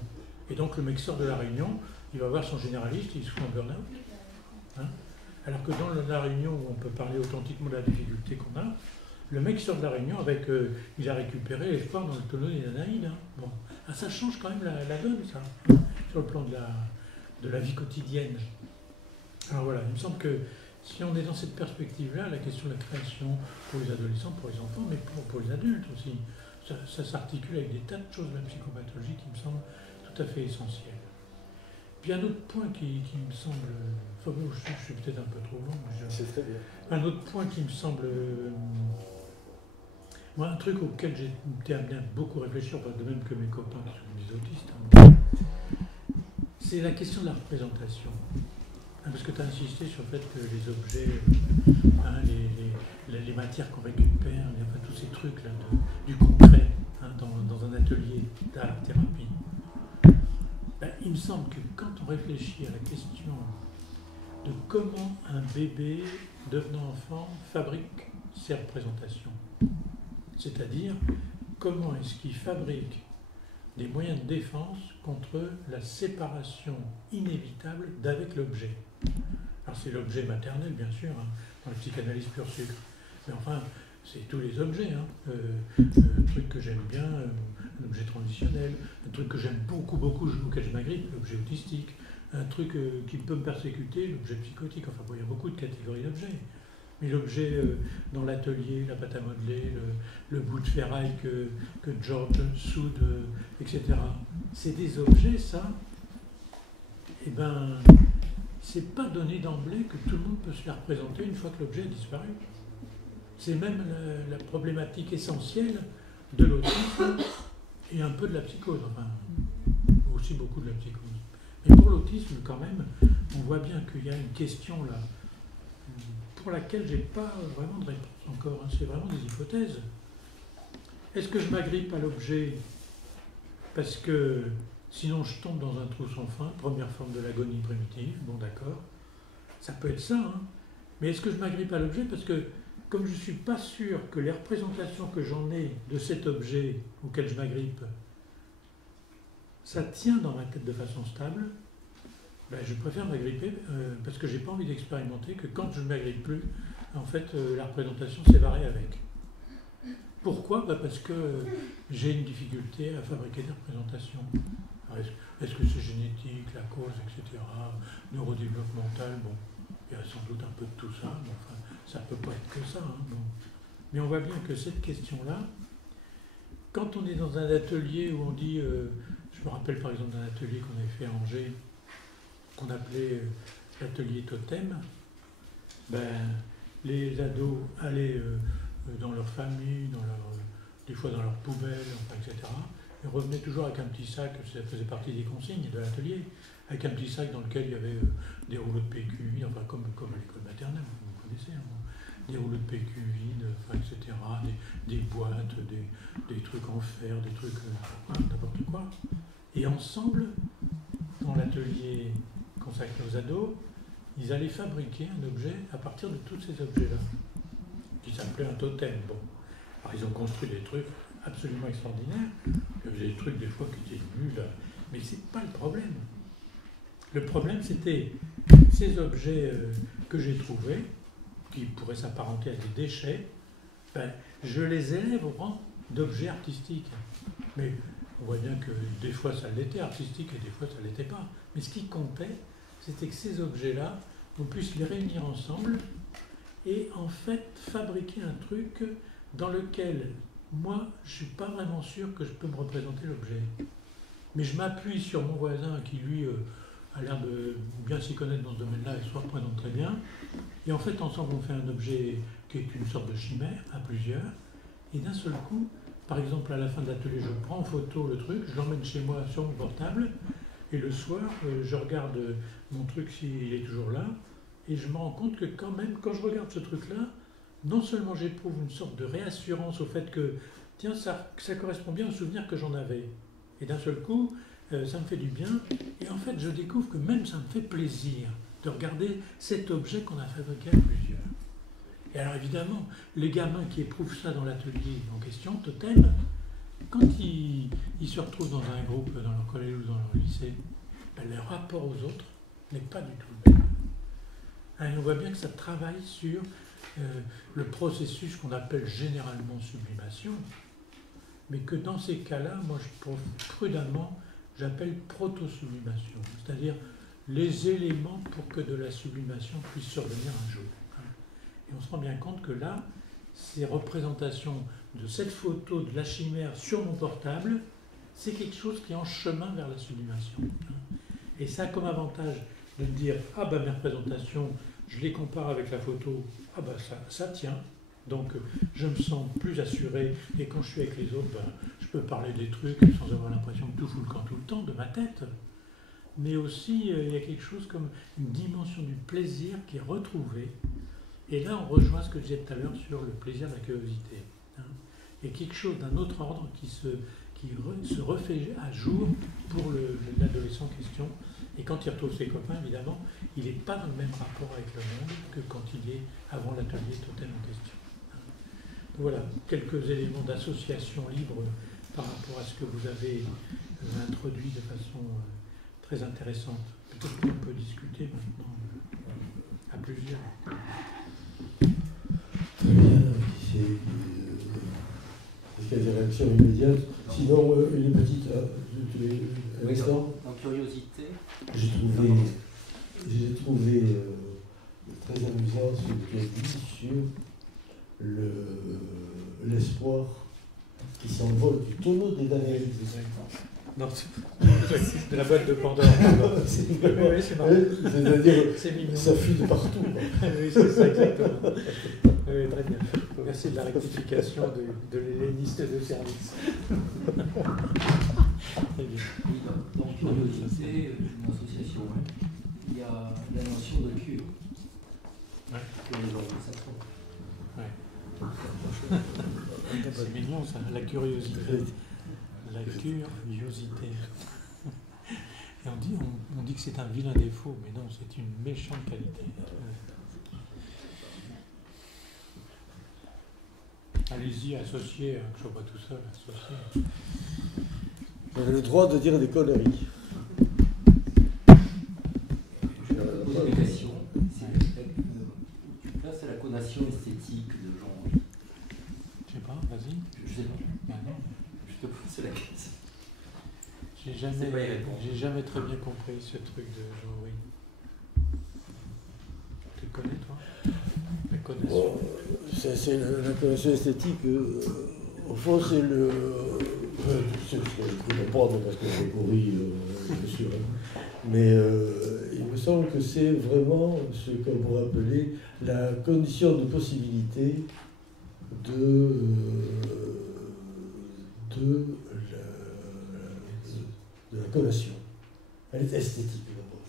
Et donc le mec sort de la réunion, il va voir son généraliste, il se fout en burn-out. Hein. Alors que dans la réunion où on peut parler authentiquement de la difficulté qu'on a, le mec sort de la réunion avec, il a récupéré l'espoir dans le tonneau des Danaïdes. Hein. Bon. Ah, ça change quand même la donne, ça, hein, sur le plan de la vie quotidienne. Alors voilà, il me semble que si on est dans cette perspective-là, la question de la création pour les adolescents, pour les enfants, mais pour les adultes aussi, ça s'articule avec des tas de choses de la psychopathologie qui me semblent tout à fait essentielles. Puis un autre point qui me semble, enfin bon, je suis peut-être un peu trop long, mais c'est très bien. Un autre point qui me semble, moi, un truc auquel j'ai été amené à beaucoup réfléchir, de même que mes copains qui sont des autistes, hein, c'est la question de la représentation. Parce que tu as insisté sur le fait que les objets, hein, les matières qu'on récupère, enfin, tous ces trucs-là, du concret, hein, dans un atelier d'art-thérapie, ben, il me semble que quand on réfléchit à la question de comment un bébé devenant enfant fabrique ses représentations, c'est-à-dire comment est-ce qu'il fabrique des moyens de défense contre la séparation inévitable d'avec l'objet. Alors c'est l'objet maternel, bien sûr, hein, dans la psychanalyse pure sucre. Mais enfin, c'est tous les objets. Hein. Un truc que j'aime bien, un objet transitionnel, un truc que j'aime beaucoup, auquel je m'agrippe, l'objet autistique, un truc qui peut me persécuter, l'objet psychotique. Enfin, bon, il y a beaucoup de catégories d'objets. Mais l'objet dans l'atelier, la pâte à modeler, le bout de ferraille que George soude, etc. C'est des objets, ça. Eh ben, c'est pas donné d'emblée que tout le monde peut se les représenter une fois que l'objet a disparu. C'est même la problématique essentielle de l'autisme et un peu de la psychose, enfin, aussi beaucoup de la psychose. Mais pour l'autisme, quand même, on voit bien qu'il y a une question là, pour laquelle je n'ai pas vraiment de réponse encore. Hein. C'est vraiment des hypothèses. Est-ce que je m'agrippe à l'objet parce que sinon je tombe dans un trou sans fin, première forme de l'agonie primitive, bon d'accord, ça peut être ça, hein. Mais est-ce que je m'agrippe à l'objet parce que comme je ne suis pas sûr que les représentations que j'en ai de cet objet auquel je m'agrippe, ça tient dans ma tête de façon stable, ben, je préfère m'agripper parce que je n'ai pas envie d'expérimenter que quand je ne m'agrippe plus, en fait, la représentation s'est barrée avec. Pourquoi? Ben parce que j'ai une difficulté à fabriquer des représentations. Est-ce que c'est génétique, la cause, etc., neurodéveloppemental? Bon, il y a sans doute un peu de tout ça, mais enfin, ça ne peut pas être que ça. Hein, bon. Mais on voit bien que cette question-là, quand on est dans un atelier où on dit, je me rappelle par exemple d'un atelier qu'on avait fait à Angers, qu'on appelait l'atelier totem, ben, les ados allaient dans leur famille, des fois dans leur poubelle, enfin, etc., et revenaient toujours avec un petit sac, ça faisait partie des consignes de l'atelier, avec un petit sac dans lequel il y avait des rouleaux de PQ vides, enfin comme à l'école maternelle, vous connaissez, hein, des rouleaux de PQ vides, enfin, etc., des boîtes, des trucs en fer, des trucs, n'importe quoi. Et ensemble, dans l'atelier consacré aux ados, ils allaient fabriquer un objet à partir de tous ces objets-là, qui s'appelait un totem. Bon. Alors ils ont construit des trucs absolument extraordinaires, il y avait des trucs des fois qui étaient nuls, mais c'est pas le problème. Le problème, c'était ces objets que j'ai trouvés, qui pourraient s'apparenter à des déchets, ben, je les élève au rang d'objets artistiques. Mais on voit bien que des fois ça l'était artistique et des fois ça l'était pas. Mais ce qui comptait, c'était que ces objets-là, on puisse les réunir ensemble et en fait fabriquer un truc dans lequel moi je ne suis pas vraiment sûr que je peux me représenter l'objet. Mais je m'appuie sur mon voisin qui lui a l'air de bien s'y connaître dans ce domaine-là et se représente très bien. Et en fait ensemble on fait un objet qui est une sorte de chimère à plusieurs. Et d'un seul coup, par exemple à la fin de l'atelier, je prends en photo le truc, je l'emmène chez moi sur mon portable. Et le soir, je regarde mon truc s'il est toujours là, et je me rends compte que quand même, quand je regarde ce truc-là, non seulement j'éprouve une sorte de réassurance au fait que, tiens, ça correspond bien au souvenir que j'en avais. Et d'un seul coup, ça me fait du bien, et en fait, je découvre que même ça me fait plaisir de regarder cet objet qu'on a fabriqué à plusieurs. Et alors évidemment, les gamins qui éprouvent ça dans l'atelier en question, Totem, quand ils se retrouvent dans un groupe, dans leur collège ou dans leur lycée, ben, leur rapport aux autres n'est pas du tout le même. Hein, et on voit bien que ça travaille sur le processus qu'on appelle généralement sublimation, mais que dans ces cas-là, moi prudemment, j'appelle proto-sublimation, c'est-à-dire les éléments pour que de la sublimation puisse survenir un jour. Et on se rend bien compte que là, ces représentations de cette photo de la chimère sur mon portable, c'est quelque chose qui est en chemin vers la sublimation. Et ça a comme avantage de dire, ah ben mes représentations, je les compare avec la photo, ah ben ça tient. Donc je me sens plus assuré, et quand je suis avec les autres, ben, je peux parler des trucs sans avoir l'impression que tout fout le camp tout le temps de ma tête. Mais aussi, il y a quelque chose comme une dimension du plaisir qui est retrouvée. Et là, on rejoint ce que je disais tout à l'heure sur le plaisir de la curiosité. Hein. Il y a quelque chose d'un autre ordre qui se refait à jour pour l'adolescent en question. Et quand il retrouve ses copains, évidemment, il n'est pas dans le même rapport avec le monde que quand il est avant l'atelier Totem en question. Voilà, quelques éléments d'association libre par rapport à ce que vous avez introduit de façon très intéressante. Peut-être qu'on peut discuter maintenant à plusieurs. Très bien, est-ce qu'il y a des réactions immédiates? Sinon, une petite... en curiosité. J'ai trouvé très amusant ce que tu as dit sur l'espoir qui s'envole du tonneau des Danaïdes. Non, c'est de la boîte de Pandore. Oui, c'est marrant. C'est-à-dire, ça fuit de partout. Oui, c'est ça, exactement. Oui, très bien. Merci de la rectification de l'helléniste de service. Très bien. Oui, dans Curiosité, une association, il y a la notion de cure. Ouais. Pour les organisations. Ouais. C'est mignon ça, la curiosité. La curiosité. Et on dit que c'est un vilain défaut, mais non, c'est une méchante qualité. Allez-y, associez, je ne suis pas tout seul, associez. Vous avez le droit de dire des conneries. Je vais poser une question. Tu places à la connotation esthétique de genre. Je sais pas, vas-y. Je sais pas. Ben non. Je te pose la question. J'ai jamais très bien compris ce truc de genre, oui. Tu le connais, toi? La connotation. Bon, c'est la connotation esthétique. Au fond, c'est le... c'est ce que je peux comprendre parce que j'ai couru, bien sûr. Mais il me semble que c'est vraiment ce qu'on pourrait appeler la condition de possibilité de la collation. Elle est esthétique d'abord.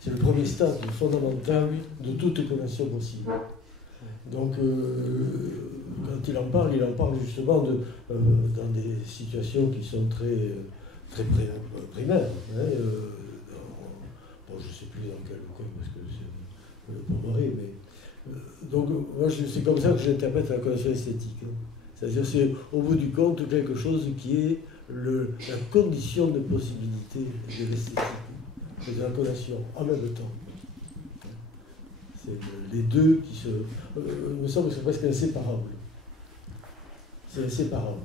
C'est le premier stade fondamental de toute collation possible. Donc, quand il en parle justement dans des situations qui sont très primaires. Hein, bon, je ne sais plus dans quel cas, parce que c'est le pommerie, mais... donc, moi, c'est comme ça que j'interprète la collation esthétique. Hein. C'est-à-dire, c'est au bout du compte quelque chose qui est la condition de possibilité de l'esthétique, de la collation, en même temps. C'est les deux qui se... il me semble que c'est presque inséparable. C'est inséparable.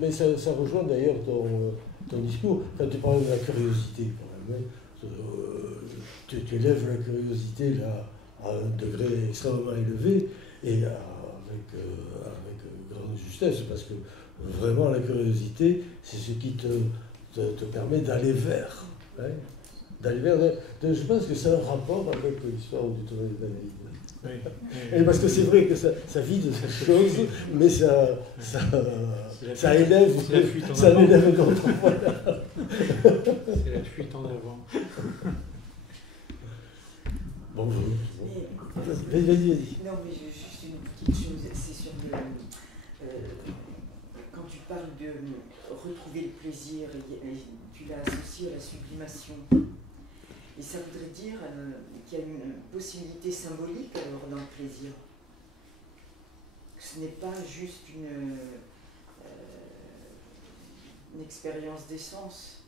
Mais ça rejoint d'ailleurs ton discours, quand tu parles de la curiosité, quand même. Tu élèves la curiosité là, à un degré extrêmement élevé, et avec grande justesse, parce que vraiment la curiosité, c'est ce qui te permet d'aller vers. Hein, d'aller vers. Je pense que c'est un rapport avec l'histoire du tonneau des Danaïdes. Oui. Et parce que c'est vrai que ça vide cette chose, mais ça élève, ça élève d'autres. Voilà. C'est la fuite en avant. Bonjour. Vas-y. Non, mais juste une petite chose, c'est sur le... quand tu parles de retrouver le plaisir, et tu l'as associé à la sublimation. Et ça voudrait dire qu'il y a une possibilité symbolique alors dans le plaisir. Ce n'est pas juste une expérience d'essence.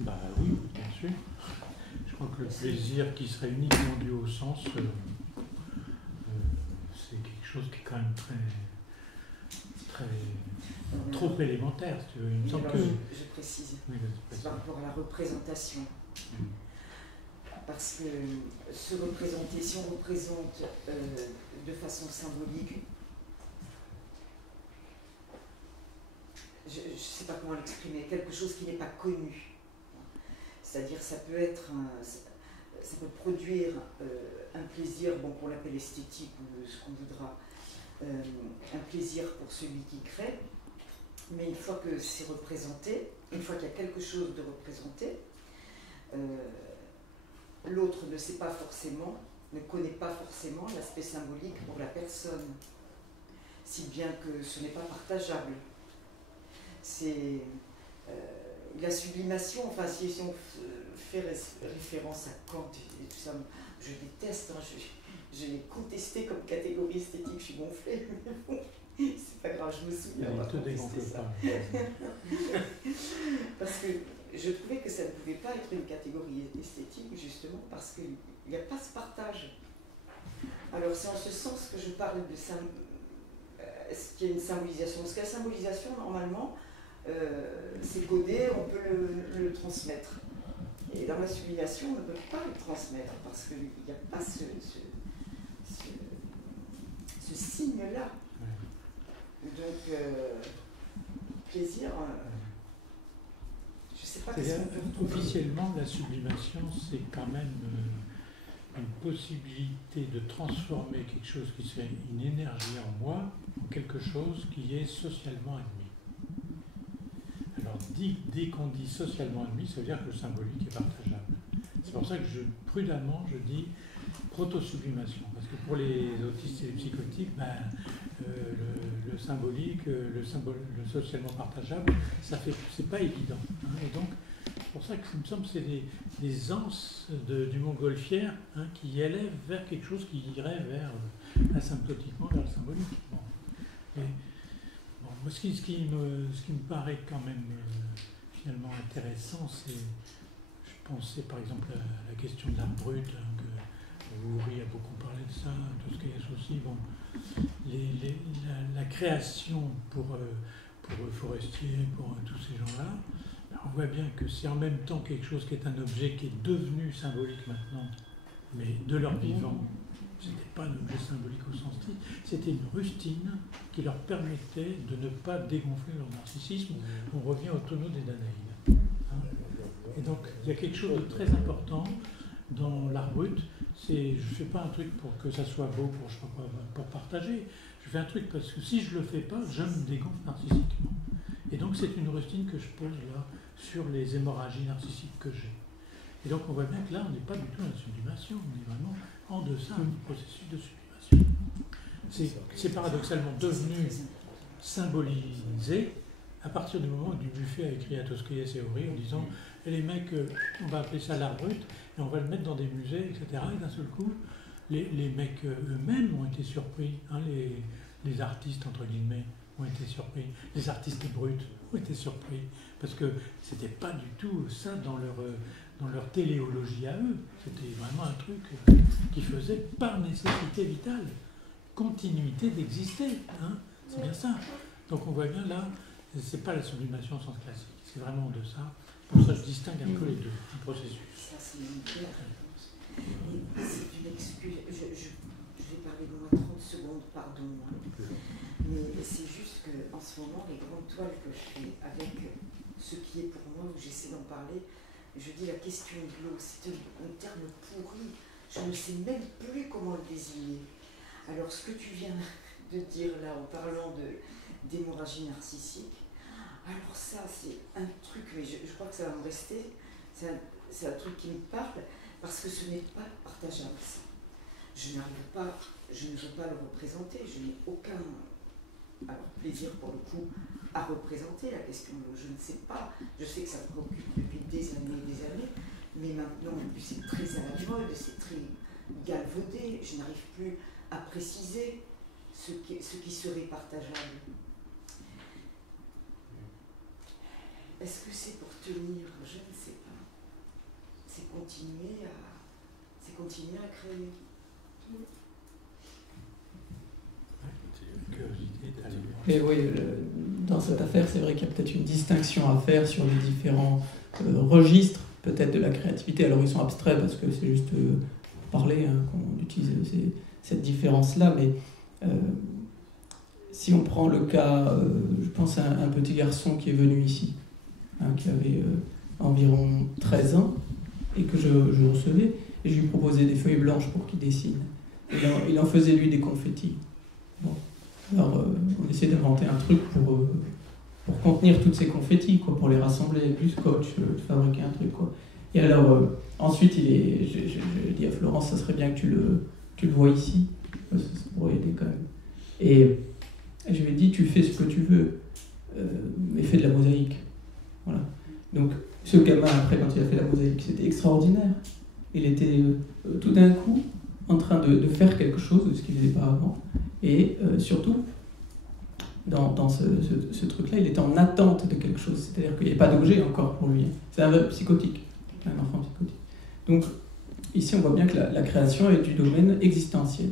Bah oui, bien sûr. Je crois que le plaisir qui serait uniquement dû au sens, c'est quelque chose qui est quand même trop élémentaire, si tu veux. Il me semble que... Je précise. Oui, c'est par rapport à la représentation. Parce que se représenter, si on représente de façon symbolique, je ne sais pas comment l'exprimer, quelque chose qui n'est pas connu. C'est-à-dire ça peut être ça peut produire un plaisir, bon qu'on l'appelle esthétique ou ce qu'on voudra, un plaisir pour celui qui crée, mais une fois que c'est représenté, une fois qu'il y a quelque chose de représenté, l'autre ne sait pas forcément, ne connaît pas forcément l'aspect symbolique pour la personne, si bien que ce n'est pas partageable. C'est la sublimation, enfin si on fait référence à Kant et tout ça, je déteste, hein, je l'ai contesté comme catégorie esthétique, je suis gonflée, c'est pas grave, je me souviens. Il te dégonfle pas. Parce que je trouvais que ça ne pouvait pas être une catégorie esthétique, justement, parce qu'il n'y a pas ce partage. Alors c'est en ce sens que je parle de ce qu'il y a une symbolisation. Parce que la symbolisation, normalement, c'est codé, on peut le transmettre. Et dans la sublimation, on ne peut pas le transmettre, parce qu'il n'y a pas ce signe-là. Donc, plaisir, je ne sais pas qu'est-ce qu'on peut trouver. Officiellement, la sublimation, c'est quand même une possibilité de transformer quelque chose qui serait une énergie en moi en quelque chose qui est socialement admis. Alors, dès qu'on dit socialement admis, ça veut dire que le symbolique est partageable. C'est pour ça que prudemment, je dis proto-sublimation. Parce que pour les autistes et les psychotiques, le symbolique, le socialement partageable, c'est pas évident. Hein. Et donc, c'est pour ça que ça me semble que c'est des anses du montgolfière qui élèvent vers quelque chose qui irait vers, asymptotiquement, vers le symbolique. Bon. Et, bon, moi, ce qui me paraît quand même finalement intéressant, c'est, je pensais par exemple à la question de l'art brut, que Oury a beaucoup parlé de ça, Toscaïès aussi. Bon, la création pour Forestier, pour tous ces gens-là, on voit bien que c'est en même temps quelque chose qui est un objet qui est devenu symbolique maintenant, mais de leur vivant, c'était pas un objet symbolique au sens strict, c'était une rustine qui leur permettait de ne pas dégonfler leur narcissisme. On revient au tonneau des Danaïdes. Hein. Et donc, il y a quelque chose de très important dans l'art brut. Je ne fais pas un truc pour que ça soit beau, pour partager. Je fais un truc parce que si je ne le fais pas, je me dégonfle narcissiquement. Et donc, c'est une rustine que je pose là sur les hémorragies narcissiques que j'ai. Et donc, on voit bien que là, on n'est pas du tout dans la sublimation, on est vraiment en deçà du processus de sublimation. C'est paradoxalement devenu symbolisé à partir du moment où Dubuffet a écrit à Toscaïès et Oury en disant les mecs, on va appeler ça l'art brut et on va le mettre dans des musées, etc. Et d'un seul coup, les mecs eux-mêmes ont été surpris, hein, les artistes entre guillemets ont été surpris, les artistes bruts ont été surpris, parce que c'était pas du tout ça dans leur téléologie à eux, c'était vraiment un truc qui faisait par nécessité vitale, continuité d'exister, hein, c'est bien ça. Donc on voit bien là, c'est pas la sublimation au sens classique, c'est vraiment de ça. Pour ça je distingue un peu les deux, un processus. Ça c'est une claire réponse. C'est une excuse, je vais parler de moi 30 secondes, pardon. Hein. Mais c'est juste qu'en ce moment, les grandes toiles que je fais avec ce qui est pour moi, où j'essaie d'en parler, je dis la question de l'eau, c'est un terme pourri, je ne sais même plus comment le désigner. Alors ce que tu viens de dire là en parlant d'hémorragie narcissique, alors ça c'est un truc, mais je crois que ça va me rester, c'est un truc qui me parle, parce que ce n'est pas partageable ça. Je ne veux pas le représenter, je n'ai aucun plaisir pour le coup à représenter la question de l'eau. Je ne sais pas. Je sais que ça me préoccupe depuis des années, mais maintenant, c'est très à la mode, c'est très galvaudé. Je n'arrive plus à préciser ce qui serait partageable. Est-ce que c'est pour tenir? Je ne sais pas. C'est continuer à créer. Et oui, dans cette affaire, c'est vrai qu'il y a peut-être une distinction à faire sur les différents registres, peut-être de la créativité. Alors ils sont abstraits parce que c'est juste parler qu'on utilise cette différence-là, mais si on prend le cas, je pense à un petit garçon qui est venu ici, qui avait environ 13 ans, et que je recevais, et je lui proposais des feuilles blanches pour qu'il dessine. Et il en faisait lui des confettis. Bon. Alors on essaie d'inventer un truc pour contenir toutes ces confettis, quoi, pour les rassembler avec du scotch, fabriquer un truc, quoi. Et alors ensuite je dis à Florence, ça serait bien que tu le vois ici, ça pourrait aider quand même. Et je lui ai dit, tu fais ce que tu veux, mais fais de la mosaïque. Voilà. Donc ce gamin, après, quand il a fait la mosaïque, c'était extraordinaire. Il était tout d'un coup en train de faire quelque chose de ce qu'il ne faisait pas avant. Et surtout, dans ce truc-là, il était en attente de quelque chose. C'est-à-dire qu'il n'y avait pas d'objet encore pour lui. C'est un psychotique, un enfant psychotique. Donc ici, on voit bien que la création est du domaine existentiel.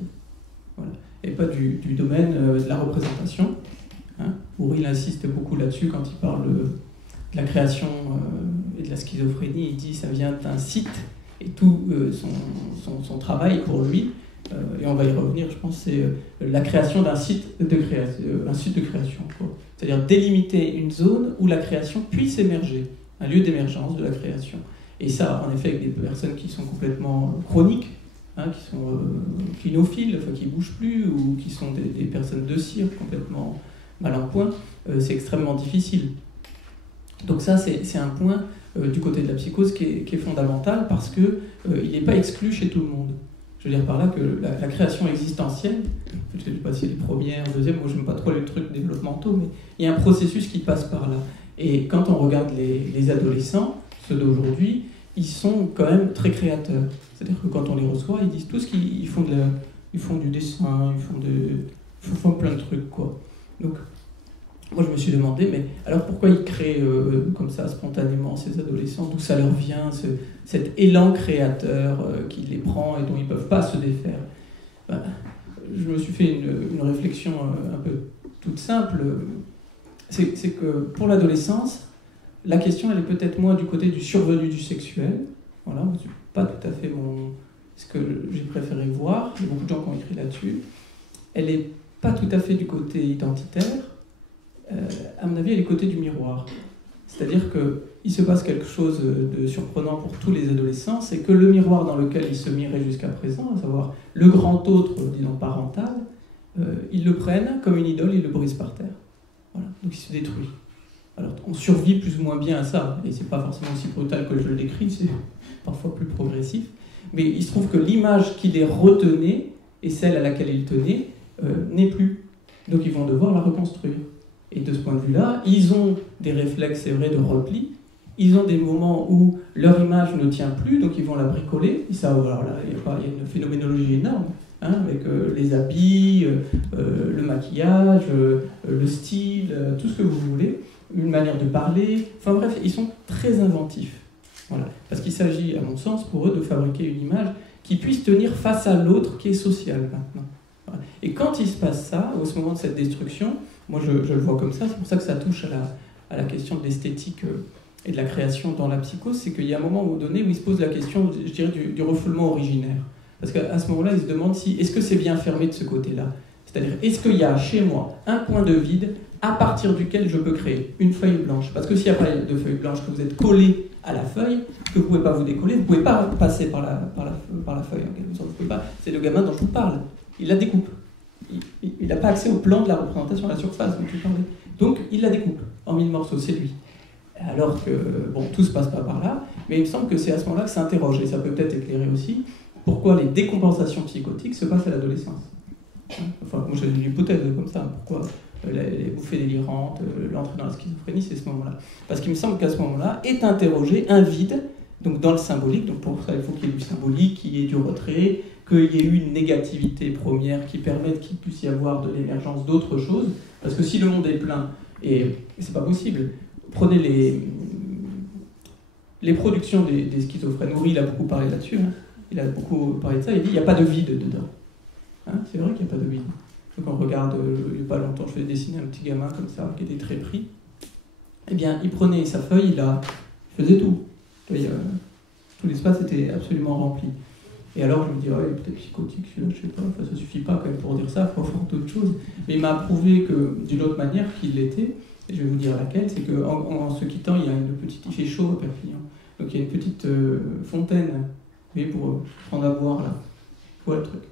Voilà. Et pas du domaine de la représentation. Où il insiste beaucoup là-dessus quand il parle de la création et de la schizophrénie. Il dit que ça vient d'un site, et tout son travail pour lui, et on va y revenir, je pense, c'est la création d'un site de création. C'est-à-dire délimiter une zone où la création puisse émerger, un lieu d'émergence de la création. Et ça, en effet, avec des personnes qui sont complètement chroniques, qui sont clinophiles, qui ne bougent plus, ou qui sont des personnes de cire complètement mal en point, c'est extrêmement difficile. Donc ça, c'est un point du côté de la psychose qui est fondamental, parce qu'il n'est pas exclu chez tout le monde. Je veux dire par là que la création existentielle, je ne sais pas si c'est les premières, deuxième, moi je n'aime pas trop les trucs développementaux, mais il y a un processus qui passe par là. Et quand on regarde les adolescents, ceux d'aujourd'hui, ils sont quand même très créateurs. C'est-à-dire que quand on les reçoit, ils disent tous qu'ils font du dessin, ils font plein de trucs, quoi. Donc, moi je me suis demandé, mais alors pourquoi ils créent comme ça spontanément, ces adolescents, d'où ça leur vient, cet élan créateur qui les prend et dont ils ne peuvent pas se défaire? Je me suis fait une réflexion un peu toute simple. C'est que pour l'adolescence, la question elle est peut-être moins du côté du survenu du sexuel. Voilà, c'est pas tout à fait ce que j'ai préféré voir. Il y a beaucoup de gens qui ont écrit là-dessus. Elle n'est pas tout à fait du côté identitaire. À mon avis, elle est côté du miroir. C'est-à-dire qu'il se passe quelque chose de surprenant pour tous les adolescents, c'est que le miroir dans lequel ils se miraient jusqu'à présent, à savoir le grand autre, disons parental, ils le prennent comme une idole, ils le brisent par terre. Voilà. Donc il se détruit. Alors on survit plus ou moins bien à ça, et c'est pas forcément aussi brutal que je le décris, c'est parfois plus progressif, mais il se trouve que l'image qui les retenait, et celle à laquelle ils tenaient, n'est plus. Donc ils vont devoir la reconstruire. Et de ce point de vue-là, ils ont des réflexes, c'est vrai, de repli. Ils ont des moments où leur image ne tient plus, donc ils vont la bricoler. Et ça, alors là, il y a une phénoménologie énorme, avec les habits, le maquillage, le style, tout ce que vous voulez, une manière de parler. Enfin bref, ils sont très inventifs. Voilà. Parce qu'il s'agit, à mon sens, pour eux, de fabriquer une image qui puisse tenir face à l'autre qui est social maintenant. Voilà. Et quand il se passe ça, au moment de cette destruction, moi je le vois comme ça, c'est pour ça que ça touche à la question de l'esthétique et de la création dans la psychose, c'est qu'il y a un moment donné où il se pose la question, je dirais, du refoulement originaire. Parce qu'à ce moment-là, il se demande est-ce que c'est bien fermé de ce côté-là? C'est-à-dire, est-ce qu'il y a chez moi un point de vide à partir duquel je peux créer une feuille blanche? Parce que s'il n'y a pas de feuille blanche, que vous êtes collé à la feuille, que vous ne pouvez pas vous décoller, vous ne pouvez pas passer par la feuille. Vous pouvez pas. C'est le gamin dont je vous parle. Il la découpe. Il n'a pas accès au plan de la représentation à la surface dont tu parlais. Donc, il la découpe en 1000 morceaux, c'est lui. Alors que, bon, tout ne se passe pas par là, mais il me semble que c'est à ce moment-là que ça interroge, et ça peut peut-être éclairer aussi, pourquoi les décompensations psychotiques se passent à l'adolescence. Enfin, moi j'ai une hypothèse comme ça, pourquoi les bouffées délirantes, l'entrée dans la schizophrénie, c'est ce moment-là. Parce qu'il me semble qu'à ce moment-là est interrogé un vide, donc dans le symbolique, donc pour ça il faut qu'il y ait du symbolique, qu'il y ait du retrait, qu'il y ait eu une négativité première qui permette qu'il puisse y avoir de l'émergence d'autres choses, parce que si le monde est plein, et c'est pas possible, prenez les productions des schizophrènes. Uri, il a beaucoup parlé là-dessus, hein. Il a beaucoup parlé de ça, il dit il n'y a pas de vide dedans. Hein, c'est vrai qu'il n'y a pas de vide. Donc on regarde, il n'y a pas longtemps, je faisais dessiner un petit gamin comme ça, qui était très pris. Eh bien, il prenait sa feuille, il faisait tout. Tout l'espace était absolument rempli. Et alors je me dis, il est peut-être psychotique celui-là, je sais pas, enfin, ça suffit pas quand même pour dire ça, il faut faire d'autres choses. Mais il m'a prouvé que d'une autre manière qu'il l'était, et je vais vous dire laquelle, c'est qu'en se quittant, il fait chaud à Perpignan. Donc il y a une petite fontaine, vous voyez, pour prendre à boire là. Voilà le truc.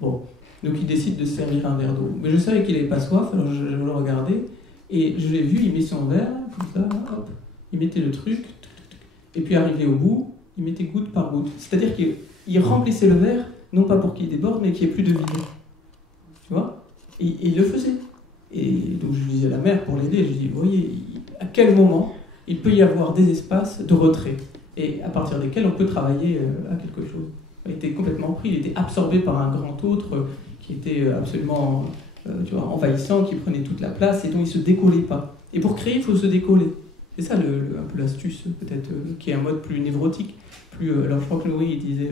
Bon, donc il décide de se servir un verre d'eau. Mais je savais qu'il n'avait pas soif, alors je le regardais, et je l'ai vu, il met son verre, comme ça, hop, il mettait le truc, et puis arrivé au bout, il mettait goutte par goutte. C'est-à-dire qu'il remplissait le verre, non pas pour qu'il déborde, mais qu'il n'y ait plus de vide. Tu vois ? Et il le faisait. Et donc je lui disais à la mère pour l'aider, je lui dis, vous voyez, à quel moment il peut y avoir des espaces de retrait, et à partir desquels on peut travailler à quelque chose. Il était complètement pris, il était absorbé par un grand autre qui était absolument envahissant, qui prenait toute la place et dont il ne se décollait pas. Et pour créer, il faut se décoller. C'est ça un peu l'astuce, peut-être, qui est un mode plus névrotique. Alors je crois que Louis disait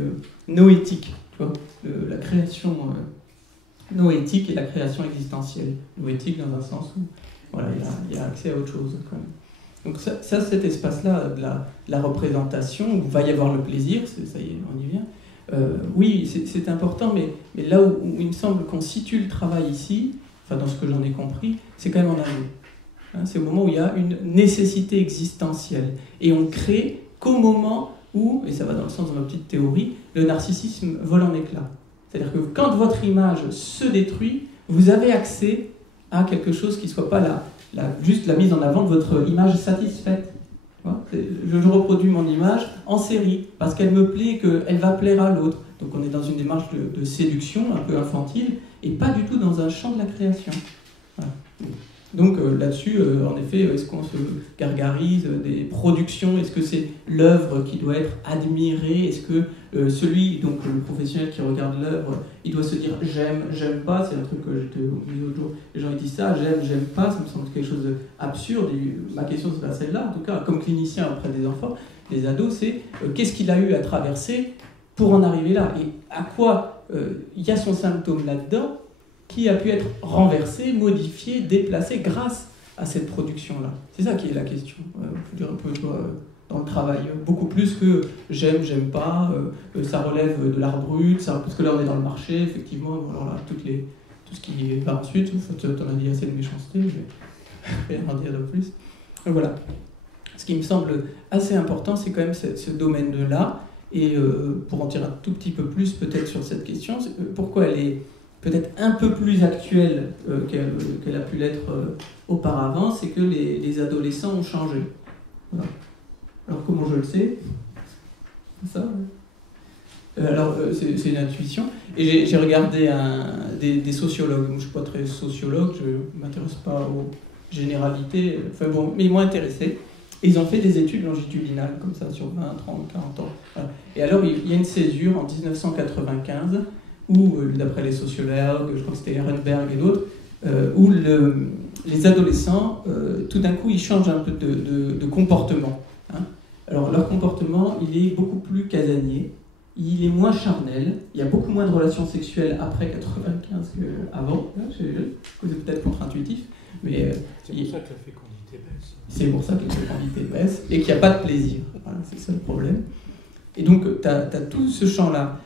noétique, tu vois, la création noétique et la création existentielle. Noétique dans un sens où voilà, il y a accès à autre chose quand même. Donc ça cet espace-là de la représentation, où va y avoir le plaisir, ça y est, on y vient. Oui, c'est important, mais là où il me semble qu'on situe le travail ici, enfin dans ce que j'en ai compris, c'est quand même en amont. Hein, c'est au moment où il y a une nécessité existentielle. Et on crée qu'au moment où, et ça va dans le sens de ma petite théorie, le narcissisme vole en éclats. C'est-à-dire que quand votre image se détruit, vous avez accès à quelque chose qui ne soit pas juste la mise en avant de votre image satisfaite. Je reproduis mon image en série, parce qu'elle me plaît et qu'elle va plaire à l'autre. Donc on est dans une démarche de séduction un peu infantile, et pas du tout dans un champ de la création. Voilà. Donc là-dessus, en effet, est-ce qu'on se gargarise des productions? Est-ce que c'est l'œuvre qui doit être admirée? Est-ce que donc le professionnel qui regarde l'œuvre, il doit se dire j'aime pas? C'est un truc que j'étais au milieu l'autre jour. Les gens ils disent ça, j'aime pas, ça me semble quelque chose d'absurde. Ma question c'est pas celle-là, en tout cas, comme clinicien auprès des enfants, des ados, c'est qu'est-ce qu'il a eu à traverser pour en arriver là? Et à quoi il y a son symptôme là-dedans qui a pu être renversé, modifié, déplacé grâce à cette production-là. C'est ça qui est la question. Je dirais un peu dans le travail, beaucoup plus que j'aime pas, ça relève de l'art brut, parce que là on est dans le marché, effectivement, alors là, tout ce qui va ensuite, tu en as dit assez de méchanceté, je vais rien en dire de plus. Donc voilà. Ce qui me semble assez important, c'est quand même ce domaine-là, et pour en dire un tout petit peu plus peut-être sur cette question, pourquoi elle est peut-être un peu plus actuelle qu'elle a pu l'être auparavant, c'est que les adolescents ont changé. Voilà. Alors comment je le sais? C'est ça, alors c'est une intuition. Et j'ai regardé des sociologues. Moi, je ne suis pas très sociologue, je ne m'intéresse pas aux généralités, enfin bon, mais ils m'ont intéressé. Et ils ont fait des études longitudinales, comme ça, sur 20, 30, 40 ans. Voilà. Et alors, il y a une césure en 1995, où, d'après les sociologues, je crois que c'était Ehrenberg et d'autres, où les adolescents, tout d'un coup, ils changent un peu de comportement. Hein. Alors, leur comportement, il est beaucoup plus casanier, il est moins charnel, il y a beaucoup moins de relations sexuelles après 95 qu'avant. C'est peut-être contre-intuitif, mais... c'est pour ça que la fécondité baisse. C'est pour ça que la fécondité baisse, et qu'il n'y a pas de plaisir. Voilà, c'est ça le problème. Et donc, tu as tout ce champ-là.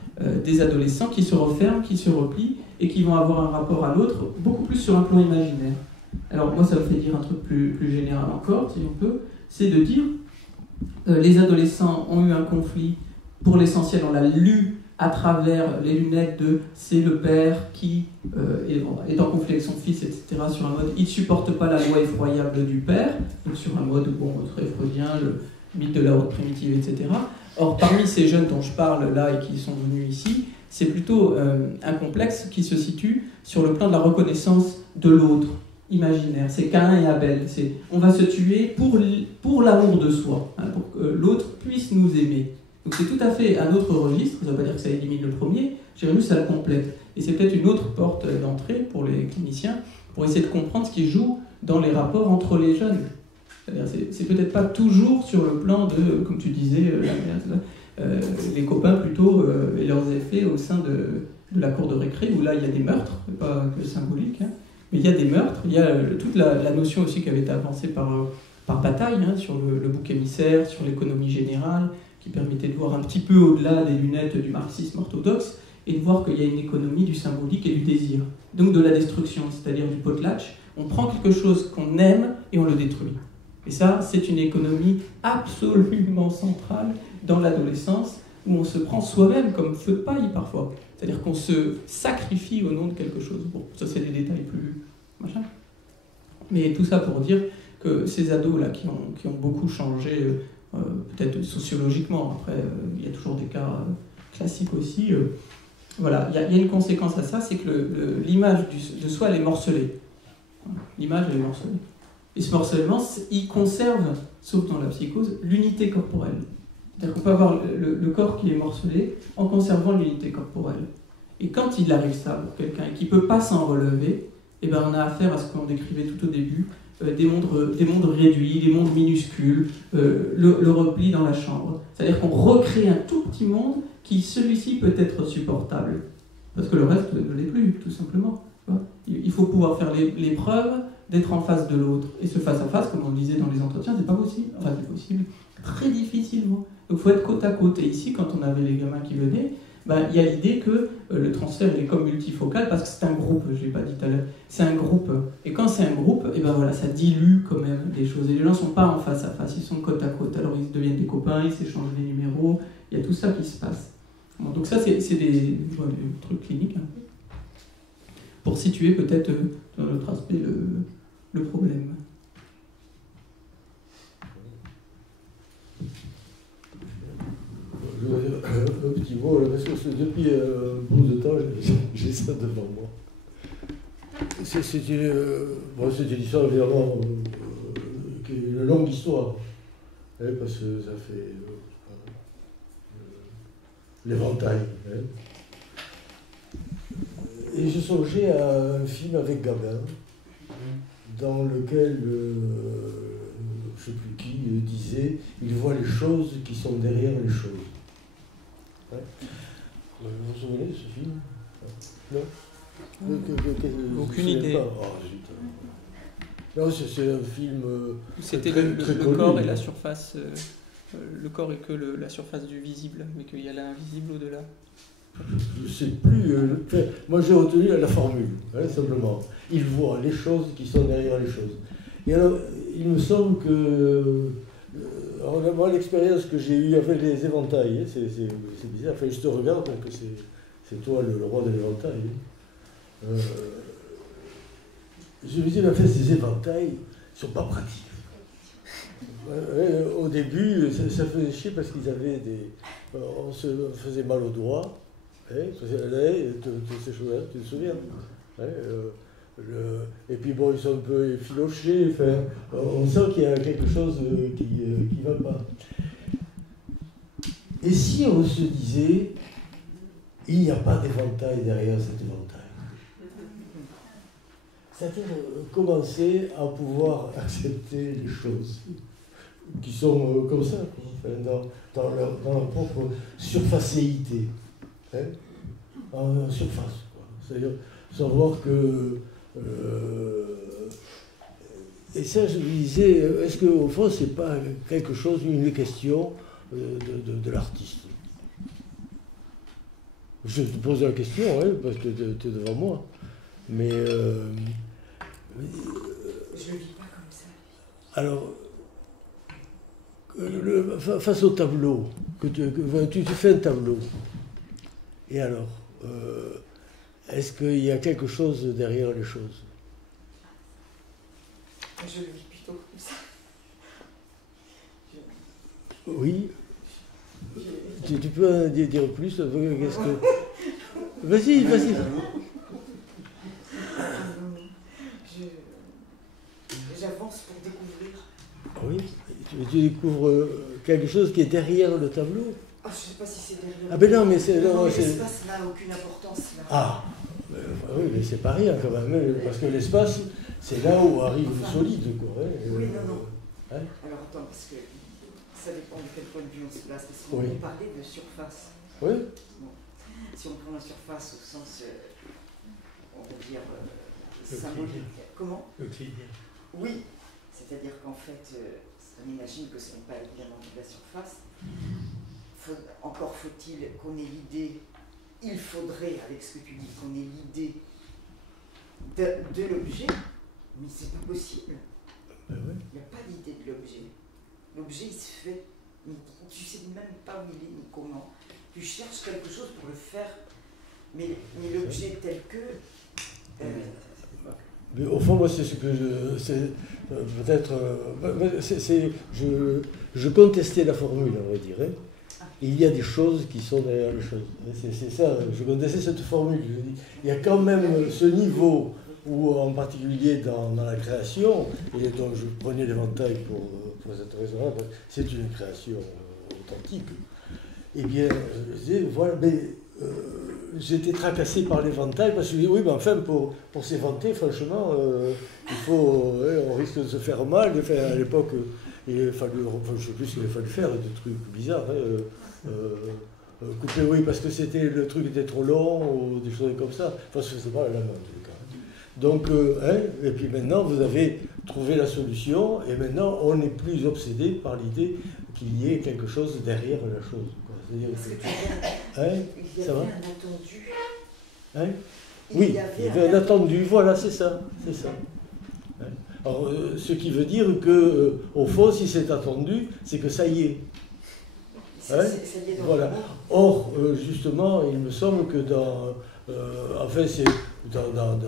Des adolescents qui se referment, qui se replient et qui vont avoir un rapport à l'autre beaucoup plus sur un plan imaginaire. Alors moi ça me fait dire un truc plus général encore, si on peut, c'est de dire les adolescents ont eu un conflit, pour l'essentiel on l'a lu à travers les lunettes de c'est le père qui est en conflit avec son fils, etc. sur un mode il ne supporte pas la loi effroyable du père, donc sur un mode très freudien, le mythe de la haute primitive, etc. Or, parmi ces jeunes dont je parle là et qui sont venus ici, c'est plutôt un complexe qui se situe sur le plan de la reconnaissance de l'autre. imaginaire. C'est Caïn et Abel. On va se tuer pour l'amour de soi, hein, pour que l'autre puisse nous aimer. Donc c'est tout à fait un autre registre. Ça ne veut pas dire que ça élimine le premier. J'ai juste ça le complète. Et c'est peut-être une autre porte d'entrée pour les cliniciens pour essayer de comprendre ce qui joue dans les rapports entre les jeunes. C'est peut-être pas toujours sur le plan de, comme tu disais, les copains plutôt et leurs effets au sein de la cour de récré, où là il y a des meurtres, pas que symbolique, hein, mais il y a des meurtres, il y a toute la notion aussi qui avait été avancée par Bataille, hein, sur le bouc émissaire, sur l'économie générale, qui permettait de voir un petit peu au-delà des lunettes du marxisme orthodoxe, et de voir qu'il y a une économie du symbolique et du désir, donc de la destruction, c'est-à-dire du potlatch. On prend quelque chose qu'on aime et on le détruit. Et ça, c'est une économie absolument centrale dans l'adolescence, où on se prend soi-même comme feu de paille parfois. C'est-à-dire qu'on se sacrifie au nom de quelque chose. Bon, ça c'est des détails plus machin. Mais tout ça pour dire que ces ados-là qui ont beaucoup changé, peut-être sociologiquement, après il y a toujours des cas classiques aussi, voilà, il y a une conséquence à ça, c'est que l'image de soi, elle est morcelée. L'image, elle est morcelée. Et ce morcellement, il conserve, sauf dans la psychose, l'unité corporelle. C'est-à-dire qu'on peut avoir le corps qui est morcelé en conservant l'unité corporelle. Et quand il arrive ça pour quelqu'un qui ne peut pas s'en relever, eh ben on a affaire à ce qu'on décrivait tout au début, des mondes réduits, des mondes minuscules, le repli dans la chambre. C'est-à-dire qu'on recrée un tout petit monde qui, celui-ci, peut être supportable. Parce que le reste ne l'est plus, tout simplement. Il faut pouvoir faire l'épreuve d'être en face de l'autre. Et ce face-à-face, comme on le disait dans les entretiens, c'est pas possible. Enfin, c'est possible très difficilement. Donc il faut être côte à côte. Et ici, quand on avait les gamins qui venaient, il y a l'idée que le transfert il est comme multifocal, parce que c'est un groupe, je ne l'ai pas dit tout à l'heure, c'est un groupe. Et quand c'est un groupe, et voilà, ça dilue quand même des choses. Et les gens ne sont pas en face à face, ils sont côte à côte. Alors ils deviennent des copains, ils s'échangent des numéros, il y a tout ça qui se passe. Bon, donc ça, c'est des trucs cliniques. Hein. Pour situer peut-être dans notre aspect le problème. Je vais dire un petit mot, là, parce que depuis un bout de temps, j'ai ça devant moi. C'est une histoire évidemment qui est une longue histoire, hein, parce que ça fait l'éventail. Hein. Et je songeais à un film avec Gabin, dans lequel, je ne sais plus qui, disait « Il voit les choses qui sont derrière les choses ». Ouais. Vous vous souvenez de ce film? Non. Aucune idée. Non, c'est un film. C'était le corps et la surface. Le corps est que la surface du visible, mais qu'il y a l'invisible au-delà. Je ne sais plus. Moi, j'ai retenu la formule, hein, simplement. Il voit les choses qui sont derrière les choses. Et alors, il me semble que. Moi, l'expérience que j'ai eue avec les éventails, hein, c'est bizarre. Enfin, je te regarde, donc c'est toi le roi de l'éventail. Hein. Je me dis, en fait, ces éventails ne sont pas pratiques. Au début, ça faisait chier parce qu'ils avaient des. On se faisait mal au doigt. Toutes ces choses-là, tu te souviens, hein, et puis bon, ils sont un peu effilochés, enfin, on sent qu'il y a quelque chose qui ne va pas. Et si on se disait, il n'y a pas d'éventail derrière cet éventail, c'est-à-dire commencer à pouvoir accepter les choses qui sont comme ça, enfin, dans leur propre surfacéité. Hein, en surface, quoi. C'est-à-dire savoir que et ça je me disais, est-ce qu'au fond c'est pas quelque chose, une question de l'artiste? Je te pose la question, hein, parce que tu es devant moi, mais je le vis pas comme ça. Alors face au tableau, tu fais un tableau. Et alors, est-ce qu'il y a quelque chose derrière les choses? Je le vis plutôt comme ça. Oui. Tu peux en dire plus? Qu'est-ce que... Vas-y. tu découvres quelque chose qui est derrière le tableau. Ah, je ne sais pas si c'est derrière. Ah ben non, mais c'est... Non, l'espace n'a aucune importance là. Ah, oui, mais c'est pas rien quand même, hein, parce que l'espace, c'est là où arrive le solide, quoi. Hein, oui, non. Hein. Alors attends, parce que ça dépend de quel point de vue on se place, parce qu'on Oui. peut parler de surface. Oui. Bon. Si on prend la surface au sens, on va dire, symbolique. Comment? Euclidien. Oui, c'est-à-dire qu'en fait, on imagine que ce n'est pas évidemment de la surface. Encore faut-il qu'on ait l'idée, il faudrait, avec ce que tu dis, qu'on ait l'idée de l'objet, mais c'est pas possible. Ben oui. Il n'y a pas d'idée de l'objet. L'objet, il se fait, mais tu ne sais même pas où il est ni comment. Tu cherches quelque chose pour le faire, mais l'objet tel que... Mais au fond, moi, c'est ce que peut-être... je contestais la formule, on va dire. Hein. Il y a des choses qui sont derrière les choses. C'est ça, je contestais cette formule. Je dis, il y a quand même ce niveau où, en particulier dans la création, et donc je prenais l'éventail pour cette raison-là, c'est une création authentique. Eh bien, je disais, voilà, mais j'étais tracassé par l'éventail parce que je dis, oui, mais enfin, pour s'éventer, franchement, il faut, on risque de se faire mal. Enfin, à l'époque, il fallait, je ne sais plus ce qu'il fallait faire, des trucs bizarres. Couper, oui, parce que le truc était trop long, ou des choses comme ça. Enfin, ça ne faisait pas la main, en tout cas. Donc, et puis maintenant, vous avez trouvé la solution, et maintenant, on n'est plus obsédé par l'idée qu'il y ait quelque chose derrière la chose. C'est-à-dire il y avait ça va un attendu. Hein? Oui, il y avait un attendu, voilà, c'est ça. Alors, ce qui veut dire que, au fond, si c'est attendu, c'est que ça y est. Voilà. Or, justement, il me semble que enfin, c'est dans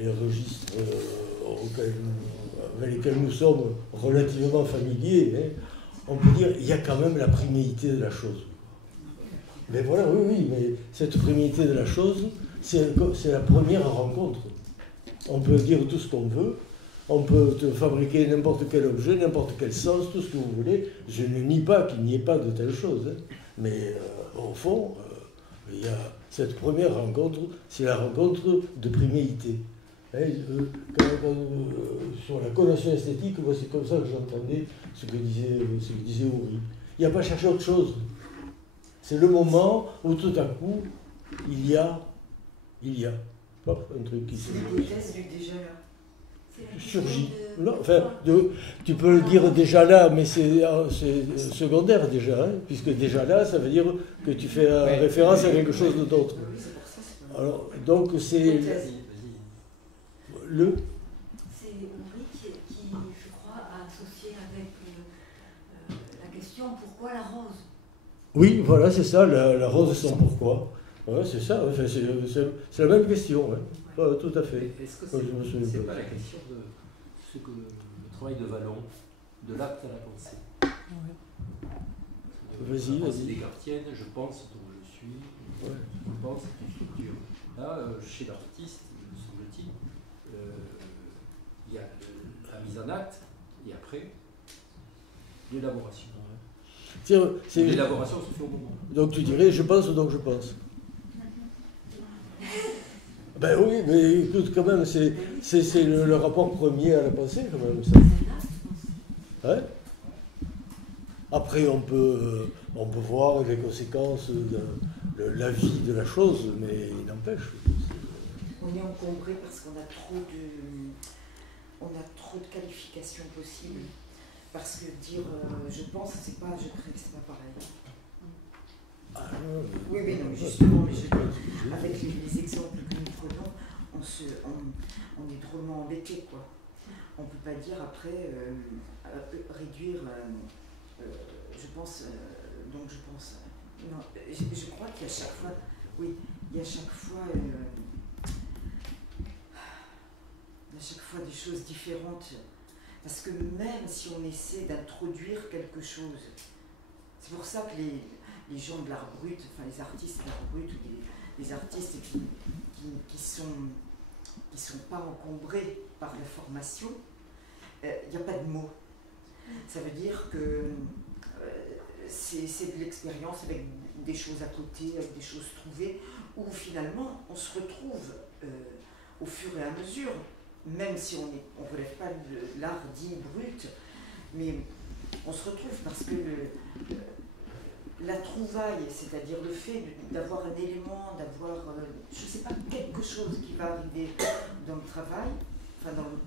les registres avec lesquels nous sommes relativement familiers, hein, on peut dire qu'il y a quand même la priméité de la chose. Mais voilà, oui, mais cette priméité de la chose, c'est la première rencontre. On peut dire tout ce qu'on veut, on peut fabriquer n'importe quel objet, n'importe quel sens, tout ce que vous voulez. Je ne nie pas qu'il n'y ait pas de telles choses. Hein. Mais au fond, il y a cette première rencontre, c'est la rencontre de priméité. Hein, sur la connotation esthétique, moi, c'est comme ça que j'entendais ce que disait Houry. Il n'y a pas cherché autre chose. C'est le moment où tout à coup, il y a hop, un truc qui se l'hypothèse du déjà là. surgit. Non, enfin, tu peux le dire déjà là, mais c'est secondaire déjà, hein, puisque déjà là, ça veut dire que tu fais référence à quelque chose d'autre. Alors, donc c'est le... C'est Houry qui, je crois, a associé avec la question pourquoi la rose. Oui, voilà, c'est ça, la rose sans pourquoi. Ouais, c'est ça, enfin, c'est la même question, hein. Tout à fait. Est-ce que c'est pas la question de ce que le travail de Vallon, de l'acte à la pensée? Vas-y. Descartienne, je pense donc je suis, je pense c'est une structure. Là, chez l'artiste, semble-t-il, il y a la mise en acte et après l'élaboration. L'élaboration se fait au moment. Donc tu dirais je pense donc je pense. Ben oui, mais écoute, quand même, c'est le rapport premier à la pensée, quand même, ça. Hein? Après, on peut voir les conséquences de la vie de la chose, mais il n'empêche. On est encombré parce qu'on a trop de qualifications possibles. Parce que dire je pense, c'est pas, je crée que c'est pas pareil. Ah, non, oui, mais non, justement, avec les exemples que nous prenons, on est drôlement embêté, quoi. On ne peut pas dire après réduire, je pense, donc je pense. Non, je crois qu'il y a chaque fois, oui, il y a chaque fois des choses différentes. Parce que même si on essaie d'introduire quelque chose, c'est pour ça que les gens de l'art brut, enfin les artistes de l'art brut ou les artistes qui sont pas encombrés par la formation, il n'y a pas de mots. Ça veut dire que c'est de l'expérience avec des choses à côté, avec des choses trouvées, où finalement on se retrouve au fur et à mesure, même si on ne relève pas de l'art dit brut, mais on se retrouve parce que la trouvaille, c'est-à-dire le fait d'avoir un élément, d'avoir, je ne sais pas, quelque chose qui va arriver dans le travail, enfin dans le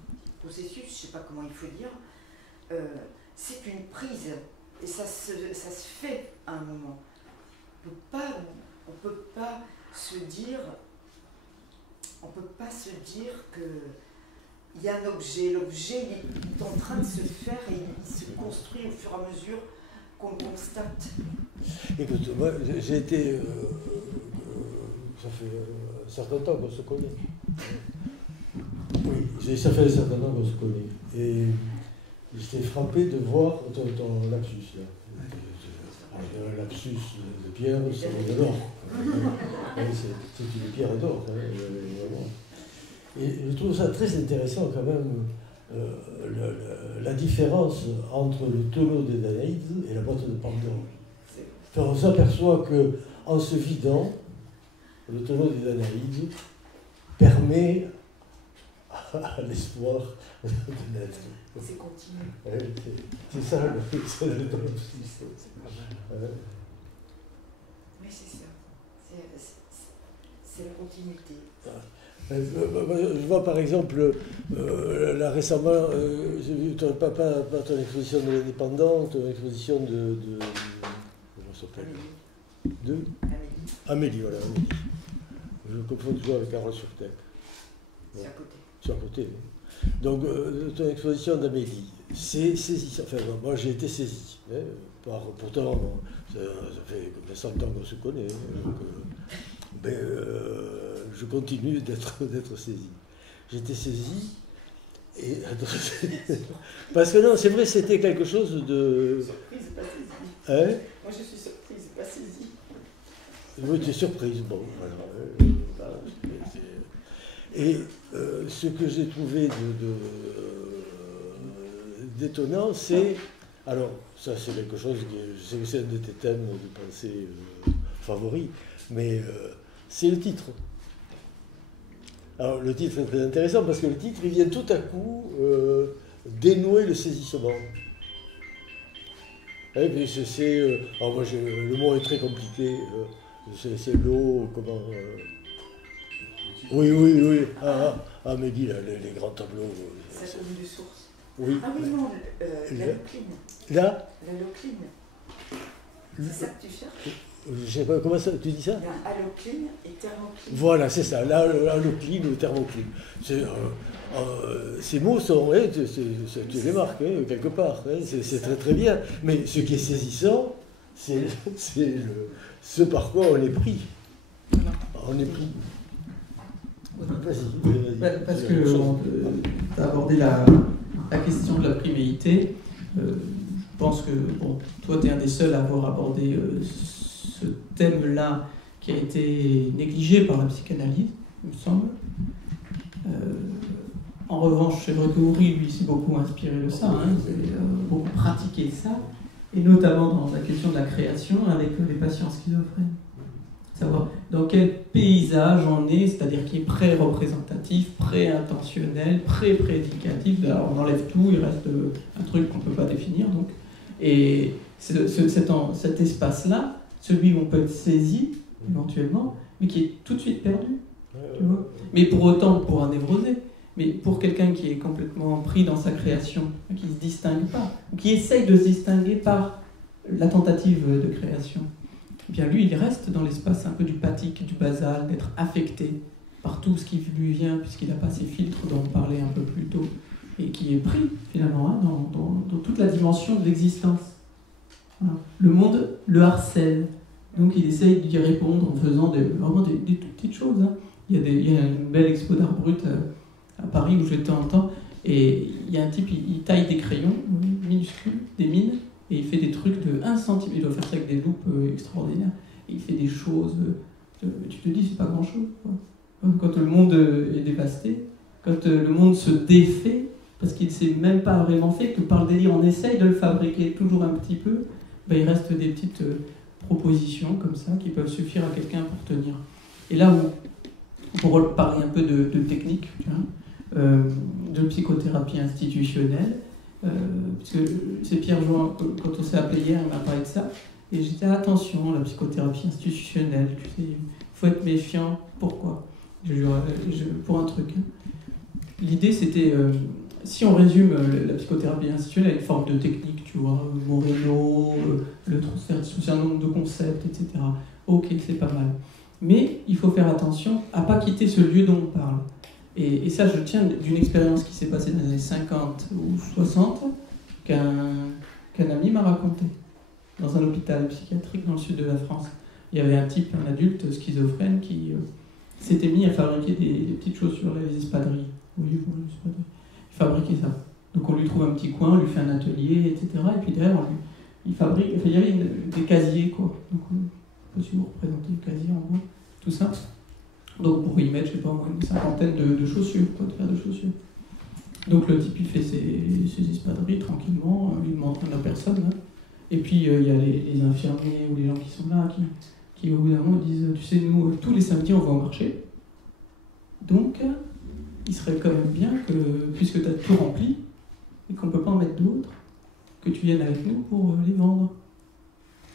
processus, je ne sais pas comment il faut dire, c'est une prise, et ça se fait à un moment. On ne peut pas se dire qu'il y a un objet, l'objet il est en train de se faire et il se construit au fur et à mesure qu'on le constate. Écoute, moi j'ai été, ça fait un certain temps qu'on se connaît. Oui, ça fait un certain temps qu'on se connaît. Et j'étais frappé de voir ton lapsus là. Un lapsus de pierre, ça vaut de l'or. C'est une pierre d'or, vraiment. Et je trouve ça très intéressant quand même, la différence entre le tonneau des Danaïdes et la boîte de Pandore. Enfin, on s'aperçoit qu'en se vidant, le tonneau des Danaïdes permet à l'espoir de naître. C'est continu. C'est ça le lapsus. Oui, c'est ça. C'est la continuité. Je vois par exemple, là récemment, j'ai vu pas ton exposition de l'indépendante, ton exposition de comment ça s'appelle ? De Amélie, voilà, Amélie. Je confonds toujours avec Carole Surtec. C'est à côté. C'est à côté. Donc, ton exposition d'Amélie, c'est saisi. Enfin, moi j'ai été saisi. Pourtant, ça fait combien 100 ans qu'on se connaît. Donc, je continue d'être saisi. J'étais saisi, et parce que non, c'est vrai, c'était quelque chose de... Surprise, pas saisie. Hein? Moi je suis surprise, pas saisie. Oui, tu es surprise, bon, voilà. Et ce que j'ai trouvé d'étonnant, c'est... Alors, ça c'est quelque chose qui... Je sais que c'est un de tes thèmes de pensée favoris, mais c'est le titre. Alors, le titre est très intéressant parce que le titre, il vient tout à coup dénouer le saisissement. Et puis c'est... alors moi, le mot est très compliqué. C'est l'eau, comment... Oui. Amélie, là, les grands tableaux. Ça coule de source. Oui. Ah oui, non, la locline. Là, La locline. C'est ça que tu cherches? je sais pas, comment ça, tu dis ça? Il y a allocline et thermocline. Voilà, c'est ça, l'allocline ou thermocline. Ces mots sont, tu les marques, quelque part, c'est très très bien. Mais ce qui est saisissant, c'est ce par quoi on est pris. On est pris. Vas-y. Parce que tu as abordé la question de la priméité. Je pense que toi, tu es un des seuls à avoir abordé ce thème-là qui a été négligé par la psychanalyse, il me semble. En revanche, c'est vrai que Houry, lui, s'est beaucoup inspiré de ça, beaucoup pratiqué ça, et notamment dans la question de la création avec les patients schizophrènes. Savoir dans quel paysage on est, c'est-à-dire qui est pré-représentatif, pré-intentionnel, pré-prédicatif. Alors on enlève tout, il reste un truc qu'on ne peut pas définir. Donc. Et cet espace-là, celui où on peut être saisi, éventuellement, mais qui est tout de suite perdu. Tu vois, mais pour autant, pour un névrosé, mais pour quelqu'un qui est complètement pris dans sa création, qui ne se distingue pas, ou qui essaye de se distinguer par la tentative de création, eh bien lui, il reste dans l'espace un peu du pathique, du basal, d'être affecté par tout ce qui lui vient, puisqu'il n'a pas ces filtres dont on parlait un peu plus tôt, et qui est pris, finalement, dans toute la dimension de l'existence. Voilà. Le monde le harcèle. Donc il essaye d'y répondre en faisant vraiment des toutes petites choses. Hein. Il y a une belle expo d'art brut à Paris où j'étais en temps, et il y a un type, il taille des crayons minuscules, des mines, et il fait des trucs de 1 centimètre. Il doit faire ça avec des loupes extraordinaires. Et il fait des choses... tu te dis, c'est pas grand-chose. Quand le monde est dévasté, quand le monde se défait, parce qu'il ne s'est même pas vraiment fait, que par le délire on essaye de le fabriquer toujours un petit peu, ben, il reste des petites propositions comme ça qui peuvent suffire à quelqu'un pour tenir. Et là où, pour parler un peu de technique, tu vois, de psychothérapie institutionnelle, parce que c'est Pierre-Jean, quand on s'est appelé hier, il m'a parlé de ça, et j'étais attention, la psychothérapie institutionnelle, tu sais, il faut être méfiant. Pourquoi ? Pour un truc. Hein. L'idée c'était, si on résume la psychothérapie institutionnelle avec une forme de technique, tu vois, Moreno, le transfert sous un nombre de concepts, etc. Ok, c'est pas mal. Mais il faut faire attention à ne pas quitter ce lieu dont on parle. Et ça, je tiens d'une expérience qui s'est passée dans les années 50 ou 60, qu'un ami m'a raconté, dans un hôpital psychiatrique dans le sud de la France. Il y avait un type, un adulte schizophrène, qui s'était mis à fabriquer des petites chaussures, les espadrilles. Oui, bon, les espadrilles. Il fabriquait ça. Donc on lui trouve un petit coin, on lui fait un atelier, etc. Et puis derrière, il fabrique, enfin, il y avait des casiers, quoi. Donc, je ne sais pas si vous représentez le casier en gros, tout ça. Donc pour y mettre, je sais pas, une cinquantaine de chaussures, quoi, de paires de chaussures. Donc le type, il fait ses espadrilles tranquillement, il ne demande rien à personne. Hein. Et puis il y a les infirmiers ou les gens qui sont là, qui au bout d'un moment disent, tu sais, nous, tous les samedis, on va au marché. Donc, il serait quand même bien que, puisque tu as tout rempli, et qu'on ne peut pas en mettre d'autres, que tu viennes avec nous pour les vendre.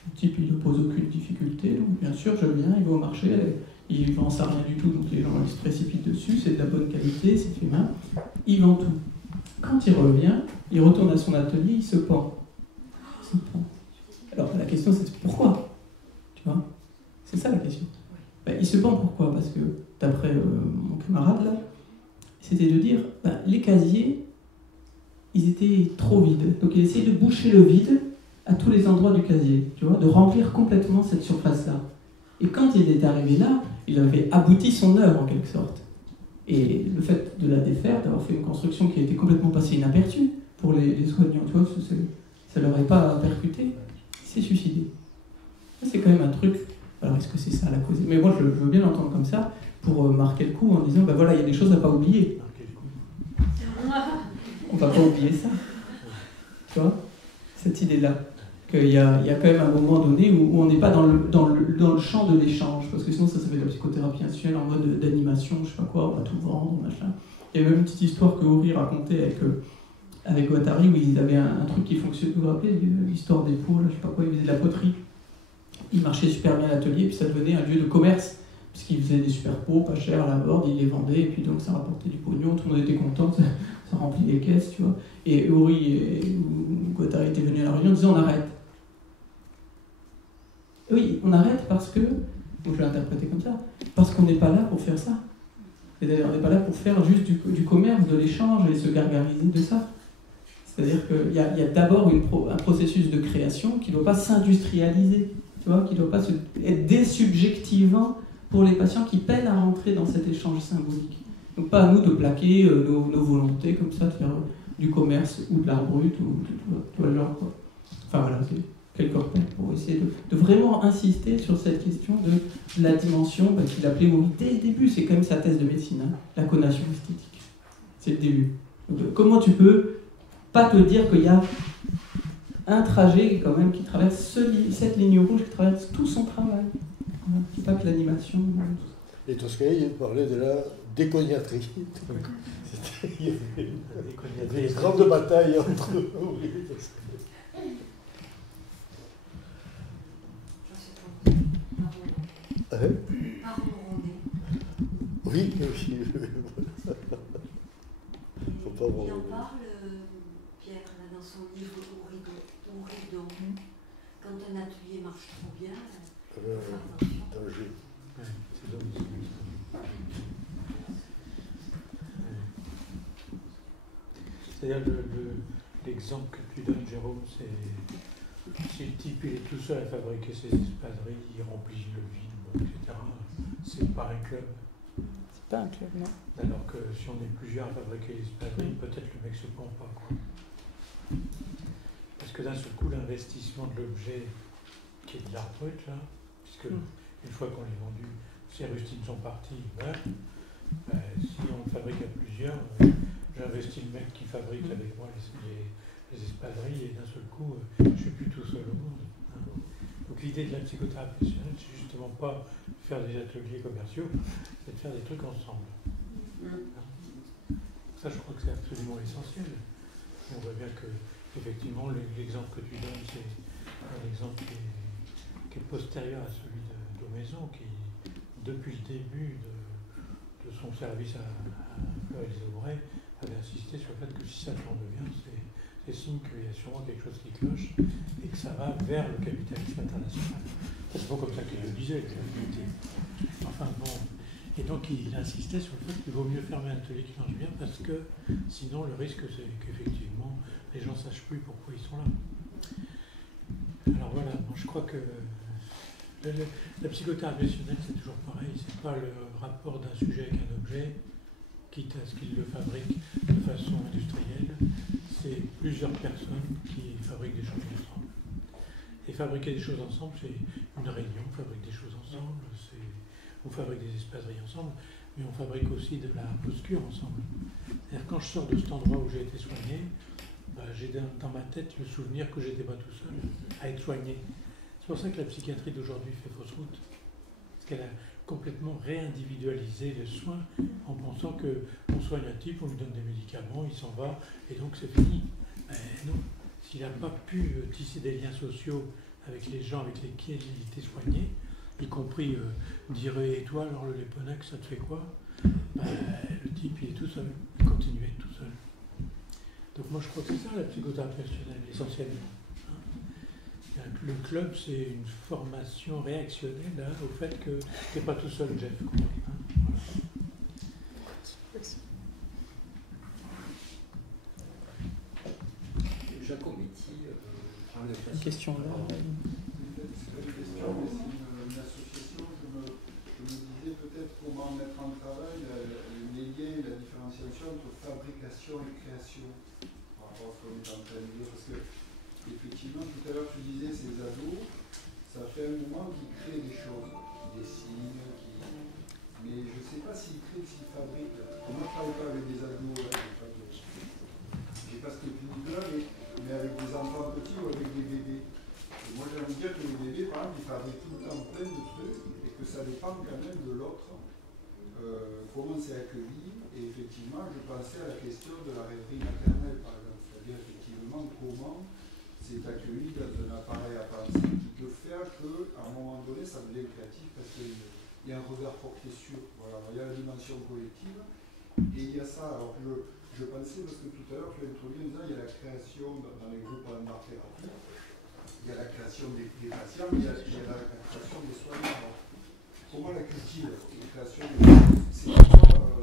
Le type, il ne pose aucune difficulté, donc bien sûr, je viens, il va au marché, il ne vend ça rien du tout, donc les gens ils se précipitent dessus, c'est de la bonne qualité, c'est fait main, il vend tout. Quand il revient, il retourne à son atelier, il se pend. Alors la question c'est pourquoi ? Tu vois ? C'est ça la question. Ben, il se pend pourquoi ? Parce que, d'après mon camarade là, c'était de dire, ben, les casiers, ils étaient trop vides. Donc il essayait de boucher le vide à tous les endroits du casier, tu vois, de remplir complètement cette surface-là. Et quand il est arrivé là, il avait abouti son œuvre en quelque sorte. Et le fait de la défaire, d'avoir fait une construction qui a été complètement passée inaperçue pour les soignants, tu vois, ça ne leur est pas percuté, il s'est suicidé. C'est quand même un truc. Alors est-ce que c'est ça la cause ? Mais moi je veux bien l'entendre comme ça pour marquer le coup en disant ben voilà, il y a des choses à ne pas oublier. On ne va pas oublier ça. Tu vois ? Cette idée-là. Qu'il y a quand même un moment donné où on n'est pas dans le champ de l'échange, parce que sinon ça s'appelle la psychothérapie institutionnelle en mode d'animation, je sais pas quoi, on va tout vendre, machin. Il y a même une petite histoire que Horry racontait avec Guattari, où ils avaient un truc qui fonctionne, vous vous rappelez, l'histoire des pots, là, je sais pas quoi, ils faisaient de la poterie. Ils marchaient super bien à l'atelier, puis ça devenait un lieu de commerce, puisqu'ils faisaient des super pots, pas chers à la borde, ils les vendaient, et puis donc ça rapportait du pognon, tout le monde était content, ça remplit les caisses, tu vois. Et Horry et Guattari étaient venus à la réunion en disant on arrête. Oui, on arrête parce que, donc je l'ai interprété comme ça, parce qu'on n'est pas là pour faire ça. Et d'ailleurs, on n'est pas là pour faire juste du commerce, de l'échange et se gargariser de ça. C'est-à-dire qu'il y a d'abord un processus de création qui ne doit pas s'industrialiser, tu vois, qui ne doit pas être désubjectivant pour les patients qui peinent à rentrer dans cet échange symbolique. Donc pas à nous de plaquer nos volontés comme ça, de faire du commerce ou de l'art brut, ou tu vois le genre, quoi. Enfin voilà, c'est quelques repères pour essayer de vraiment insister sur cette question de la dimension qu'il appelait Horry dès le début, c'est quand même sa thèse de médecine, hein, la conation esthétique. C'est le début. Donc, comment tu peux pas te dire qu'il y a un trajet quand même qui traverse cette ligne rouge, qui traverse tout son travail. Voilà. C'est pas que l'animation. Et Toscanini, il parlait de la décognaterie. Il y avait une grande bataille entre Horry et Toscanini. Oui, aussi. Faut pas il en parle, Pierre, là, dans son livre Ouridon. Quand un atelier marche trop bien, il faut faire attention. C'est-à-dire l'exemple que tu donnes, Jérôme, c'est si le type il est tout seul à fabriquer ses espadrilles, il remplit le vide, etc. C'est pas un club. C'est pas un club, non. Alors que si on est plusieurs à fabriquer les espadrilles, peut-être le mec se pend pas, quoi. Parce que d'un seul coup, l'investissement de l'objet qui est de l'art brut, là, puisque une fois qu'on est vendu, ces rustines sont parties, voilà, si on le fabrique à plusieurs, j'investis le mec qui fabrique avec moi les espadrilles et d'un seul coup, je ne suis plus tout seul au monde. Hein. Donc l'idée de la psychothérapie professionnelle, c'est justement pas faire des ateliers commerciaux, c'est de faire des trucs ensemble. Hein. Ça, je crois que c'est absolument essentiel. Et on voit bien que, effectivement, l'exemple que tu donnes, c'est un exemple qui est postérieur à celui de Maison, qui, depuis le début de son service à Fleur-Élysée Aubray, avait insisté sur le fait que si ça tourne bien, c'est signe qu'il y a sûrement quelque chose qui cloche et que ça va vers le capitalisme international. C'est pas comme ça qu'il le disait, enfin bon. Et donc il insistait sur le fait qu'il vaut mieux fermer un atelier qui marche bien parce que sinon le risque c'est qu'effectivement les gens ne sachent plus pourquoi ils sont là. Alors voilà, moi je crois que la psychothérapie professionnelle c'est toujours pareil, c'est pas le rapport d'un sujet avec un objet, quitte à ce qu'il le fabrique de façon industrielle, c'est plusieurs personnes qui fabriquent des choses ensemble. Et fabriquer des choses ensemble, c'est une réunion, on fabrique des choses ensemble, on fabrique des espadrilles ensemble, mais on fabrique aussi de la posture ensemble. C'est-à-dire quand je sors de cet endroit où j'ai été soigné, j'ai dans ma tête le souvenir que j'étais pas tout seul à être soigné. C'est pour ça que la psychiatrie d'aujourd'hui fait fausse route. Parce qu'elle a complètement réindividualisé le soin en pensant qu'on soigne un type, on lui donne des médicaments, il s'en va, et donc c'est fini. Mais non, s'il n'a pas pu tisser des liens sociaux avec les gens avec lesquels il était soigné, y compris dire et toi alors le Léponax ça te fait quoi, le type il est tout seul, il continue à être tout seul. Donc moi je crois que c'est ça la psychothérapie professionnelle essentiellement. Hein. Le club c'est une formation réactionnelle hein, au fait que tu n'es pas tout seul Jeff. Hein. Voilà. Jacometti, une question là. C'est une question, mais c'est une association. Je me disais peut-être comment mettre en travail les liens et la différenciation entre fabrication et création par rapport à ce qu'on est en train de dire. Parce que, effectivement, tout à l'heure tu disais ces ados, ça fait un moment qu'ils créent des choses, qui dessinent, mais je ne sais pas s'ils créent, s'ils fabriquent. Moi, je ne travaille pas avec des ados, j'ai pas ce technique-là, mais avec des enfants petits ou avec des bébés. Et moi, j'ai envie de dire que les bébés, par exemple, ils fabriquent tout le temps plein de trucs et que ça dépend quand même de l'autre, comment c'est accueilli. Et effectivement, je pensais à la question de la rêverie maternelle, par exemple. C'est-à-dire, effectivement, comment c'est accueilli dans un appareil à penser qui peut faire qu'à un moment donné, ça devient créatif parce qu'il y a un regard porté sur. Voilà, il y a la dimension collective et il y a ça. Alors, je pensais, parce que tout à l'heure tu as introduit en disant il y a la création dans les groupes en art-thérapie, il y a la création des patients, mais il y a la création des soignants. Alors, comment la cultive, la création des soignants?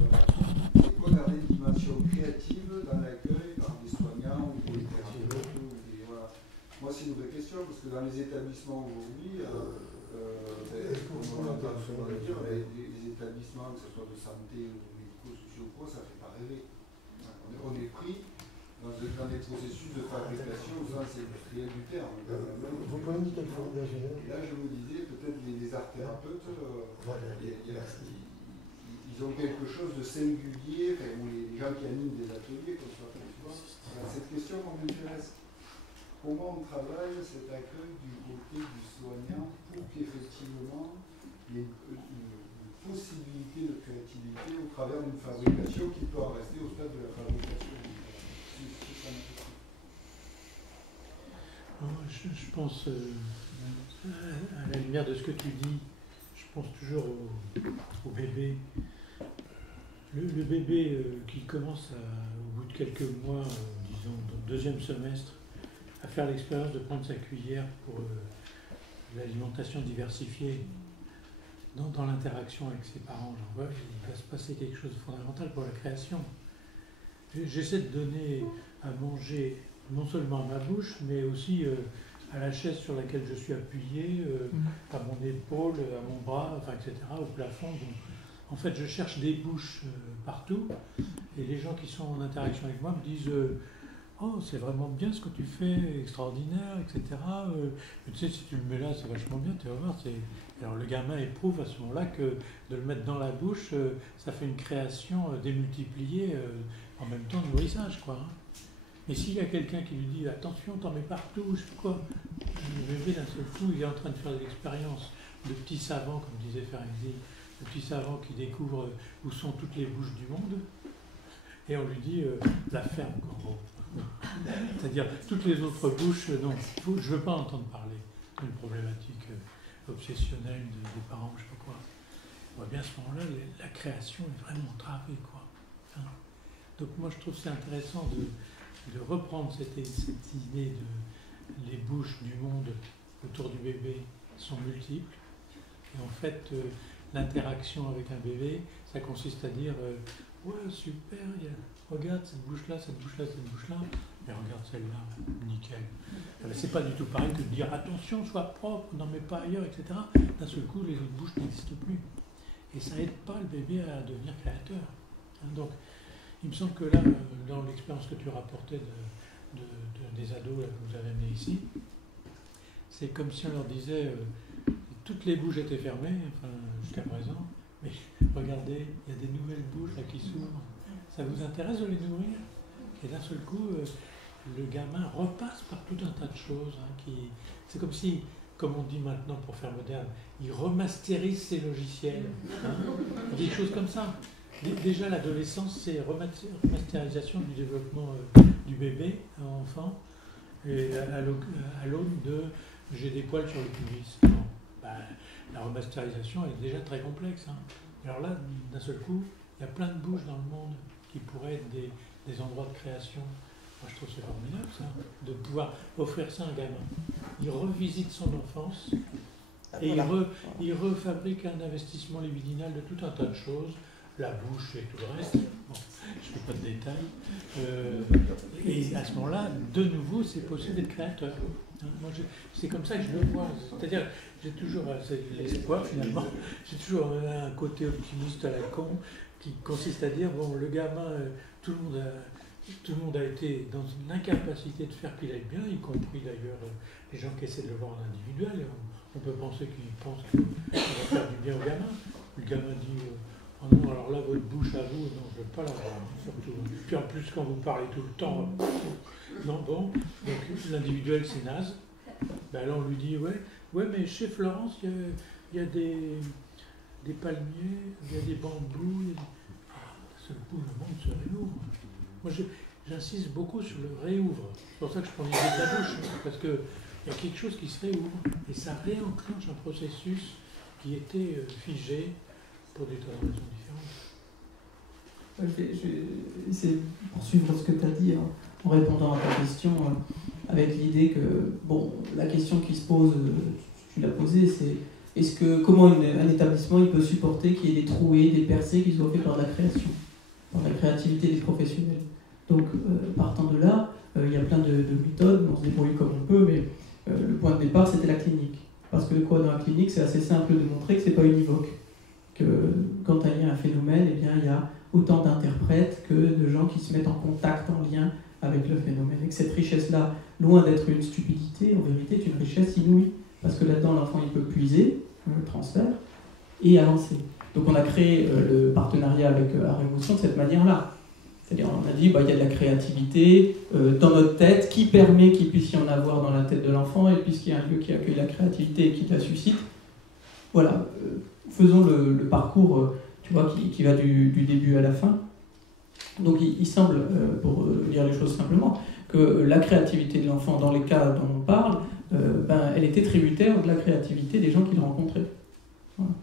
C'est quoi garder une dimension créative dans l'accueil par des soignants ou des thérapeutes voilà. Moi c'est une vraie question, parce que dans les établissements aujourd'hui, on entend souvent le dire, les établissements, que ce soit de santé ou médico-sociaux, ça ne fait pas rêver. On est pris dans des processus de fabrication au sens industriel du terme. Vous pouvez me dire quelque chose d'ingénieur? Et là, je me disais, peut-être les art-thérapeutes, ils ont quelque chose de singulier, ou les gens qui animent des ateliers, comme ça, tu vois. Alors, cette question m'intéresse. Comment on travaille cet accueil du côté du soignant pour qu'effectivement il y ait une possibilité de créativité au travers d'une fabrication qui peut en rester au stade de la fabrication. Je pense, à la lumière de ce que tu dis, je pense toujours au bébé. Le bébé qui commence au bout de quelques mois, disons dans le deuxième semestre, à faire l'expérience de prendre sa cuillère pour l'alimentation diversifiée dans l'interaction avec ses parents, il va se passer quelque chose de fondamental pour la création. J'essaie de donner à manger non seulement à ma bouche, mais aussi à la chaise sur laquelle je suis appuyé, à mon épaule, à mon bras, enfin, etc., au plafond. Donc, en fait, je cherche des bouches partout, et les gens qui sont en interaction avec moi me disent oh, c'est vraiment bien ce que tu fais, extraordinaire, etc. Tu sais, si tu le mets là, c'est vachement bien, tu vas voir. Alors le gamin éprouve à ce moment-là que de le mettre dans la bouche, ça fait une création démultipliée, en même temps nourrissage, quoi. Hein. Et s'il y a quelqu'un qui lui dit attention, t'en mets partout, je sais pas quoi, le bébé d'un seul coup, il est en train de faire des expériences de petits savants, comme disait Ferenczi, de petits savants qui découvrent où sont toutes les bouches du monde, et on lui dit la ferme, en gros. C'est-à-dire toutes les autres bouches, non, je ne veux pas entendre parler d'une problématique obsessionnelle des parents, je ne sais pas quoi. On voit bien à ce moment-là, la création est vraiment entravée, quoi. Hein. Donc moi je trouve que c'est intéressant de reprendre cette idée de les bouches du monde autour du bébé sont multiples. Et en fait, l'interaction avec un bébé, ça consiste à dire ouais, super, regarde cette bouche-là, cette bouche-là, cette bouche-là, mais regarde celle-là, nickel. C'est pas du tout pareil que de dire attention, sois propre, n'en mets pas ailleurs, etc. D'un seul coup, les autres bouches n'existent plus. Et ça aide pas le bébé à devenir créateur. Hein, donc, il me semble que là, dans l'expérience que tu rapportais des ados là, que vous avez amenés ici, c'est comme si on leur disait toutes les bouches étaient fermées, enfin, jusqu'à présent, mais regardez, il y a des nouvelles bouches là, qui s'ouvrent. Ça vous intéresse de les nourrir? Et d'un seul coup, le gamin repasse par tout un tas de choses. Hein, c'est comme si, comme on dit maintenant pour faire moderne, il remasterise ses logiciels. Hein, des choses comme ça. Déjà, l'adolescence, c'est remasterisation du développement du bébé, enfant, et à l'aune de j'ai des poils sur le pubis. Bon, la remasterisation est déjà très complexe. Hein. Alors là, d'un seul coup, il y a plein de bouches dans le monde qui pourraient être des endroits de création. Moi, je trouve c'est formidable, ça, de pouvoir offrir ça à un gamin. Il revisite son enfance et il refabrique un investissement libidinal de tout un tas de choses. La bouche et tout le reste, bon, je ne fais pas de détails. Et à ce moment-là, de nouveau, c'est possible d'être créateur. Hein, moi, c'est comme ça que je le vois. C'est-à-dire, j'ai toujours, c'est l'espoir finalement, j'ai toujours un côté optimiste à la con qui consiste à dire, bon, le gamin, tout le monde a été dans l'incapacité de faire qu'il aille bien, y compris d'ailleurs les gens qui essaient de le voir en individuel. On peut penser qu'ils pensent qu'on va faire du bien au gamin. Le gamin dit... oh non, alors là, votre bouche à vous, non, je ne veux pas la voir, surtout. Puis en plus, quand vous parlez tout le temps, non, bon, donc l'individuel, c'est naze. Ben là, on lui dit, ouais, mais chez Florence, il y a des palmiers, il y a des bambous. D'un seul coup, le monde se réouvre. Moi, j'insiste beaucoup sur le réouvre. C'est pour ça que je prends l'idée de la bouche, parce qu'il y a quelque chose qui se réouvre, et ça réenclenche un processus qui était figé pour des tas de raisons différentes. Je vais essayer de poursuivre ce que tu as dit en répondant à ta question, avec l'idée que, bon, la question qui se pose, tu l'as posée, c'est comment un établissement il peut supporter qu'il y ait des trouées, des percées qui soient faites par la création, par la créativité des professionnels. Donc, partant de là, il y a plein de méthodes, on se débrouille comme on peut, mais le point de départ, c'était la clinique. Parce que dans la clinique, c'est assez simple de montrer que ce n'est pas univoque. Que quand il y a un phénomène, eh bien, il y a autant d'interprètes que de gens qui se mettent en contact, en lien avec le phénomène. Et que cette richesse-là, loin d'être une stupidité, en vérité, est une richesse inouïe. Parce que là-dedans, l'enfant, il peut puiser, le transfert, et avancer. Donc on a créé le partenariat avec Art Émotion de cette manière-là. C'est-à-dire, on a dit, il y a de la créativité dans notre tête qui permet qu'il puisse y en avoir dans la tête de l'enfant, et puisqu'il y a un lieu qui accueille la créativité et qui la suscite, voilà, faisons le parcours, tu vois, qui va du début à la fin. Donc il semble, pour dire les choses simplement, que la créativité de l'enfant, dans les cas dont on parle, elle était tributaire de la créativité des gens qu'il rencontrait. Voilà.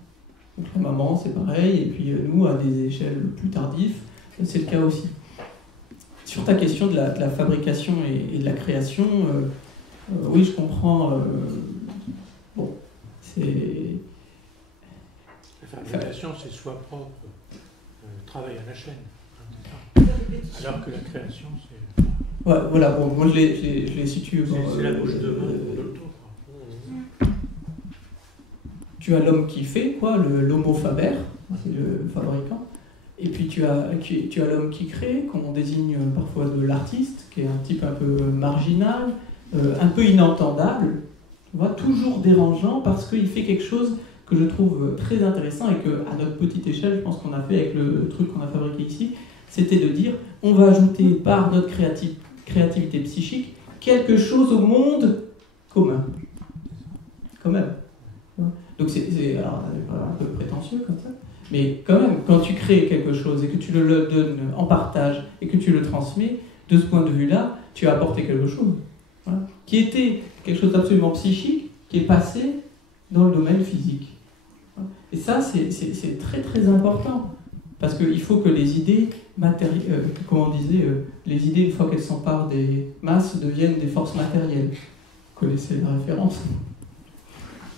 Donc la maman, c'est pareil, et puis nous, à des échelles plus tardives, c'est le cas aussi. Sur ta question de la fabrication et de la création, oui, je comprends. Bon, c'est... La fabrication, c'est soi propre, travail à la chaîne. Hein, alors que la création, c'est... Ouais, voilà, bon, moi je les situe. C'est la bouche de main de l'autre. Tu as l'homme qui fait, quoi, l'homo faber, c'est le fabricant. Et puis tu as l'homme qui crée, qu'on désigne parfois de l'artiste, qui est un type un peu marginal, un peu inentendable, tu vois, toujours dérangeant parce qu'il fait quelque chose que je trouve très intéressant et qu'à notre petite échelle, je pense qu'on a fait avec le truc qu'on a fabriqué ici, c'était de dire on va ajouter par notre créativité psychique quelque chose au monde commun. Quand même. Donc c'est alors, un peu prétentieux comme ça, mais quand même, quand tu crées quelque chose et que tu le donnes en partage et que tu le transmets, de ce point de vue-là, tu as apporté quelque chose. Voilà. Qui était quelque chose d'absolument psychique, qui est passé dans le domaine physique. Et ça, c'est très très important. Parce qu'il faut que les idées, comme on disait, les idées, une fois qu'elles s'emparent des masses, deviennent des forces matérielles. Vous connaissez la référence?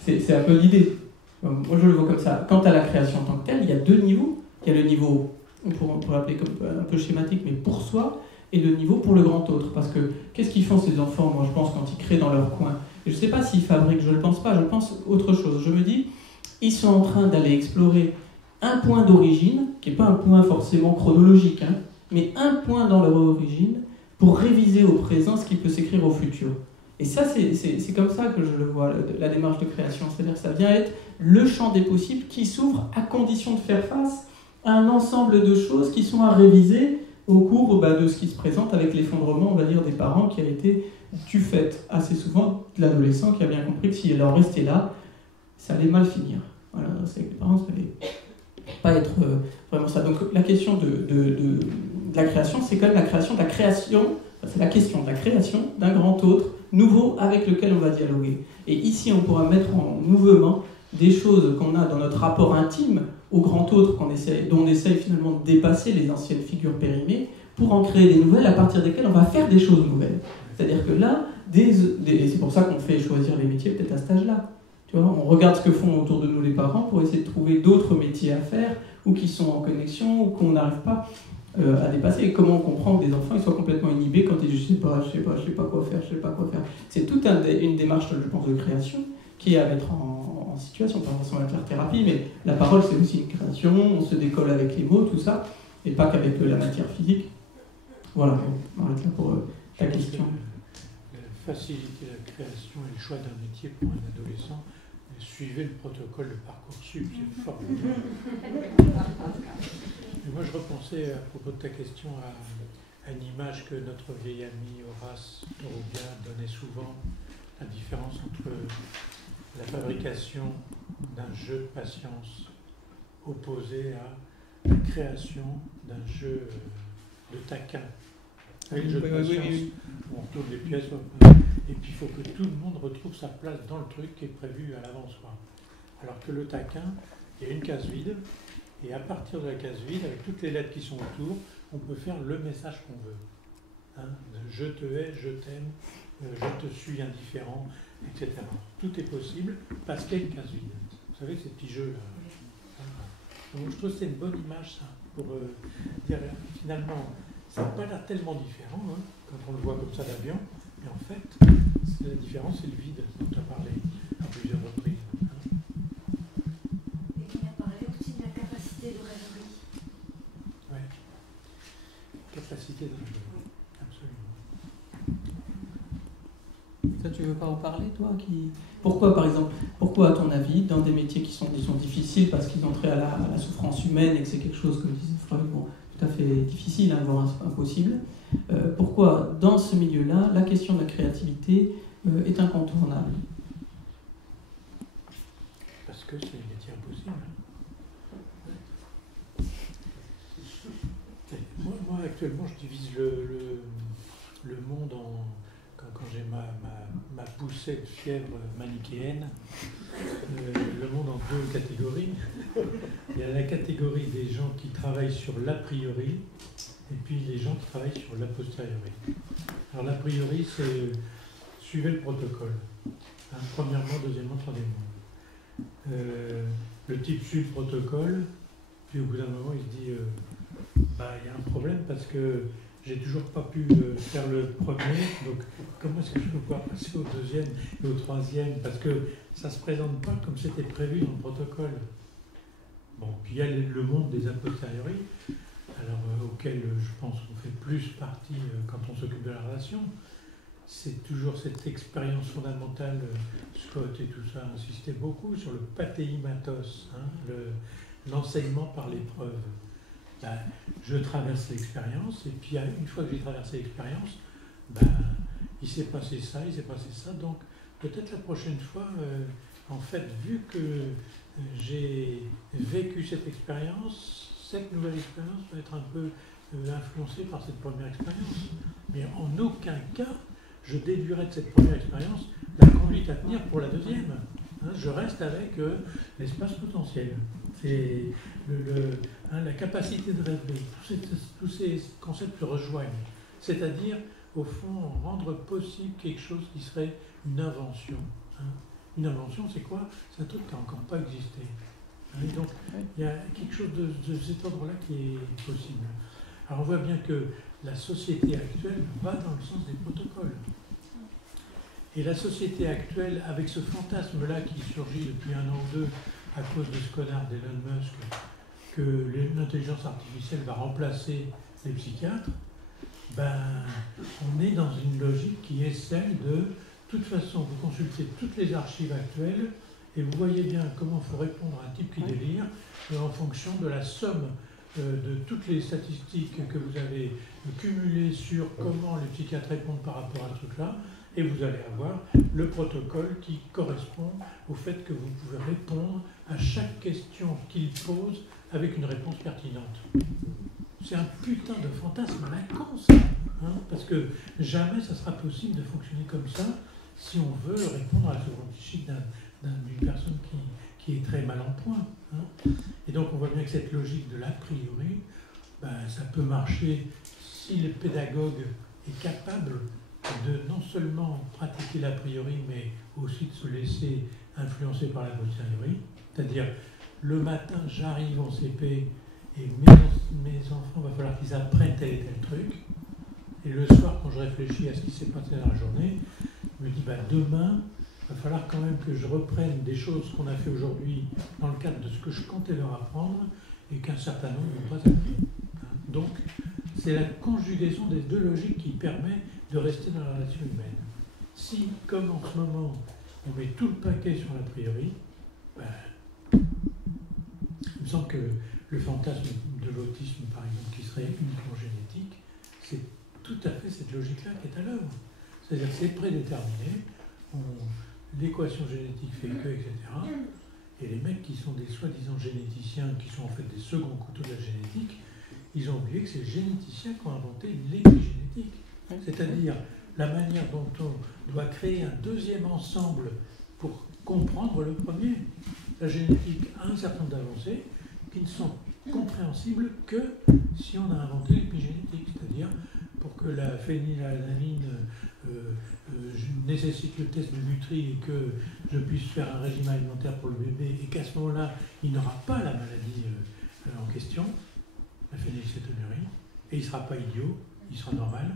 C'est un peu l'idée. Moi, je le vois comme ça. Quant à la création en tant que telle, il y a deux niveaux. Il y a le niveau, on pourrait l'appeler comme un peu schématique, mais pour soi, et le niveau pour le grand autre. Parce que, qu'est-ce qu'ils font ces enfants, moi, je pense, quand ils créent dans leur coin? Et je ne sais pas s'ils fabriquent, je ne le pense pas, je pense autre chose. Je me dis, ils sont en train d'aller explorer un point d'origine, qui n'est pas un point forcément chronologique, hein, mais un point dans leur origine, pour réviser au présent ce qui peut s'écrire au futur. Et ça, c'est comme ça que je le vois, la démarche de création. C'est-à-dire que ça vient être le champ des possibles qui s'ouvre à condition de faire face à un ensemble de choses qui sont à réviser au cours de ce qui se présente avec l'effondrement, on va dire, des parents qui a été du fait assez souvent de l'adolescent qui a bien compris que s'il en restait là, ça allait mal finir. Voilà, c'est avec les parents, ça allait pas être vraiment ça. Donc la question de la création, c'est quand même la création de la création, c'est la question de la création d'un grand autre, nouveau, avec lequel on va dialoguer. Et ici, on pourra mettre en mouvement des choses qu'on a dans notre rapport intime au grand autre, dont on essaye finalement de dépasser les anciennes figures périmées, pour en créer des nouvelles à partir desquelles on va faire des choses nouvelles. C'est-à-dire que là, c'est pour ça qu'on fait choisir les métiers peut-être à cet âge-là. Tu vois, on regarde ce que font autour de nous les parents pour essayer de trouver d'autres métiers à faire, ou qui sont en connexion, ou qu'on n'arrive pas à dépasser. Et comment on comprend que des enfants ils soient complètement inhibés quand ils disent je sais pas quoi faire. C'est toute une démarche, je pense, de création qui est à mettre en situation, pas forcément avec l'art-thérapie, mais la parole c'est aussi une création, on se décolle avec les mots, tout ça, et pas qu'avec la matière physique. Voilà, on arrête là pour ta question. Faciliter la création et le choix d'un métier pour un adolescent, suivez le protocole de Parcoursup, c'est formidable. Moi, je repensais à propos de ta question à une image que notre vieil ami Horace Torobia donnait souvent, la différence entre la fabrication d'un jeu de patience opposé à la création d'un jeu de taquin. Avec le jeu de patience, on retourne les pièces, et puis il faut que tout le monde retrouve sa place dans le truc qui est prévu à l'avance. Alors que le taquin, il y a une case vide, et à partir de la case vide, avec toutes les lettres qui sont autour, on peut faire le message qu'on veut. Hein, je te hais, je t'aime, je te suis indifférent, etc. Tout est possible parce qu'il y a une case vide. Vous savez, ces petits jeux-là. Donc je trouve que c'est une bonne image, ça, pour dire finalement, ça n'a pas l'air tellement différent hein, quand on le voit comme ça d'avion, mais en fait, la différence, c'est le vide dont tu as parlé à plusieurs reprises. Et il a parlé aussi de la capacité de rêverie. Oui, capacité de rêverie, absolument. Ça, tu veux pas en parler, toi Pourquoi, par exemple, pourquoi, à ton avis, dans des métiers qui sont, disons, difficiles parce qu'ils ont trait à la souffrance humaine et que c'est quelque chose, comme disait Freud, bon, tout à fait difficile, voire impossible, pourquoi, dans ce milieu-là, la question de la créativité est incontournable? Parce que c'est un métier impossible. Moi, actuellement, je divise le monde en... Quand j'ai ma poussée de fièvre manichéenne, le monde en deux catégories. Il y a la catégorie des gens qui travaillent sur l'a priori, et puis les gens qui travaillent sur l'a posteriori. Alors l'a priori, c'est suivez le protocole. Hein, premièrement, deuxièmement, troisièmement. Le type suit le protocole, puis au bout d'un moment, il se dit il y a un problème parce que j'ai toujours pas pu faire le premier, donc comment est-ce que je peux pouvoir passer au deuxième et au troisième? Parce que ça se présente pas comme c'était prévu dans le protocole. Bon, puis il y a le monde des a posteriori, alors auquel je pense qu'on fait plus partie quand on s'occupe de la relation. C'est toujours cette expérience fondamentale, Scott et tout ça insistait beaucoup sur le pateimatos, hein, l'enseignement par l'épreuve. Ben, je traverse l'expérience, et puis une fois que j'ai traversé l'expérience, ben, il s'est passé ça, donc peut-être la prochaine fois, en fait, vu que j'ai vécu cette nouvelle expérience va être un peu influencée par cette première expérience. Mais en aucun cas, je déduirai de cette première expérience la conduite à tenir pour la deuxième. Hein, je reste avec l'espace potentiel. C'est la capacité de rêver. Tous ces concepts se rejoignent. C'est-à-dire, au fond, rendre possible quelque chose qui serait une invention. Hein. Une invention, c'est quoi? C'est un truc qui n'a encore pas existé. Hein, et donc, il y a quelque chose de cet ordre-là qui est possible. Alors, on voit bien que la société actuelle va dans le sens des protocoles. Et la société actuelle, avec ce fantasme-là qui surgit depuis 1 an ou 2 à cause de ce connard d'Elon Musk, que l'intelligence artificielle va remplacer les psychiatres, ben, on est dans une logique qui est celle de toute façon, vous consultez toutes les archives actuelles et vous voyez bien comment il faut répondre à un type qui délire en fonction de la somme de toutes les statistiques que vous avez cumulées sur comment les psychiatres répondent par rapport à ce truc-là, et vous allez avoir le protocole qui correspond au fait que vous pouvez répondre à chaque question qu'il pose avec une réponse pertinente. C'est un putain de fantasme à la con, ça, hein, parce que jamais ça sera possible de fonctionner comme ça si on veut répondre à la seconde psychique d'une personne qui est très mal en point. Hein. Et donc on voit bien que cette logique de l'a priori, ben, ça peut marcher si le pédagogue est capable de non seulement pratiquer l'a priori, mais aussi de se laisser influencer par la posteriori. C'est-à-dire, le matin, j'arrive en CP et mes enfants, il va falloir qu'ils apprennent tel et tel truc. Et le soir, quand je réfléchis à ce qui s'est passé dans la journée, je me dis, bah, demain, il va falloir quand même que je reprenne des choses qu'on a fait aujourd'hui dans le cadre de ce que je comptais leur apprendre et qu'un certain nombre ne vont pas apprendre. Donc, c'est la conjugaison des deux logiques qui permet de rester dans la relation humaine. Si, comme en ce moment, on met tout le paquet sur l'a priori, ben, il me semble que le fantasme de l'autisme, par exemple, qui serait uniquement génétique, c'est tout à fait cette logique-là qui est à l'œuvre. C'est-à-dire que c'est prédéterminé, l'équation génétique fait que, etc. Et les mecs qui sont des soi-disant généticiens, qui sont en fait des seconds couteaux de la génétique, ils ont oublié que c'est les généticiens qui ont inventé l'épigénétique. C'est-à-dire la manière dont on doit créer un deuxième ensemble pour comprendre le premier. La génétique a un certain nombre d'avancées qui ne sont compréhensibles que si on a inventé l'épigénétique, c'est-à-dire pour que la phénylalanine nécessite le test de Lutry et que je puisse faire un régime alimentaire pour le bébé et qu'à ce moment-là, il n'aura pas la maladie en question, la phénylcétonurie, et il ne sera pas idiot, il sera normal,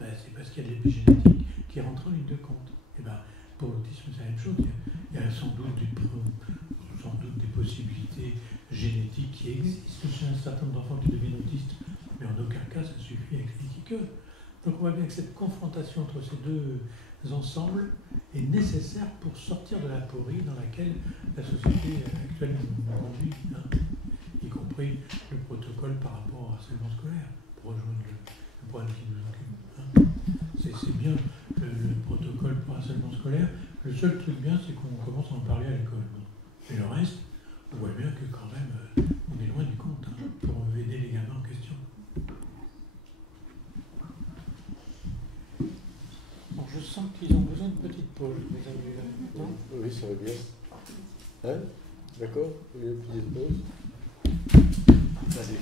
ben, c'est parce qu'il y a de l'épigénétique qui rentre en ligne de compte. Et ben, pour l'autisme, c'est la même chose. Il y a sans doute des possibilités génétiques qui existent chez un certain nombre d'enfants qui deviennent autistes, mais en aucun cas ça suffit à expliquer que. Donc on voit bien que cette confrontation entre ces deux ensembles est nécessaire pour sortir de la porie dans laquelle la société actuelle nous conduit, hein, y compris le protocole par rapport au harcèlement scolaire, pour rejoindre le problème qui nous occupe. Hein. C'est bien le protocole pour harcèlement scolaire. Le seul truc bien, c'est qu'on commence à en parler à l'école. Et le reste, on voit bien que quand même, on est loin du compte, hein, pour aider les gamins en question. Bon, je sens qu'ils ont besoin d'une petite pause, mes amis. Non ? Oui, ça va bien. Hein ? D'accord ? Une petite pause. Vas-y.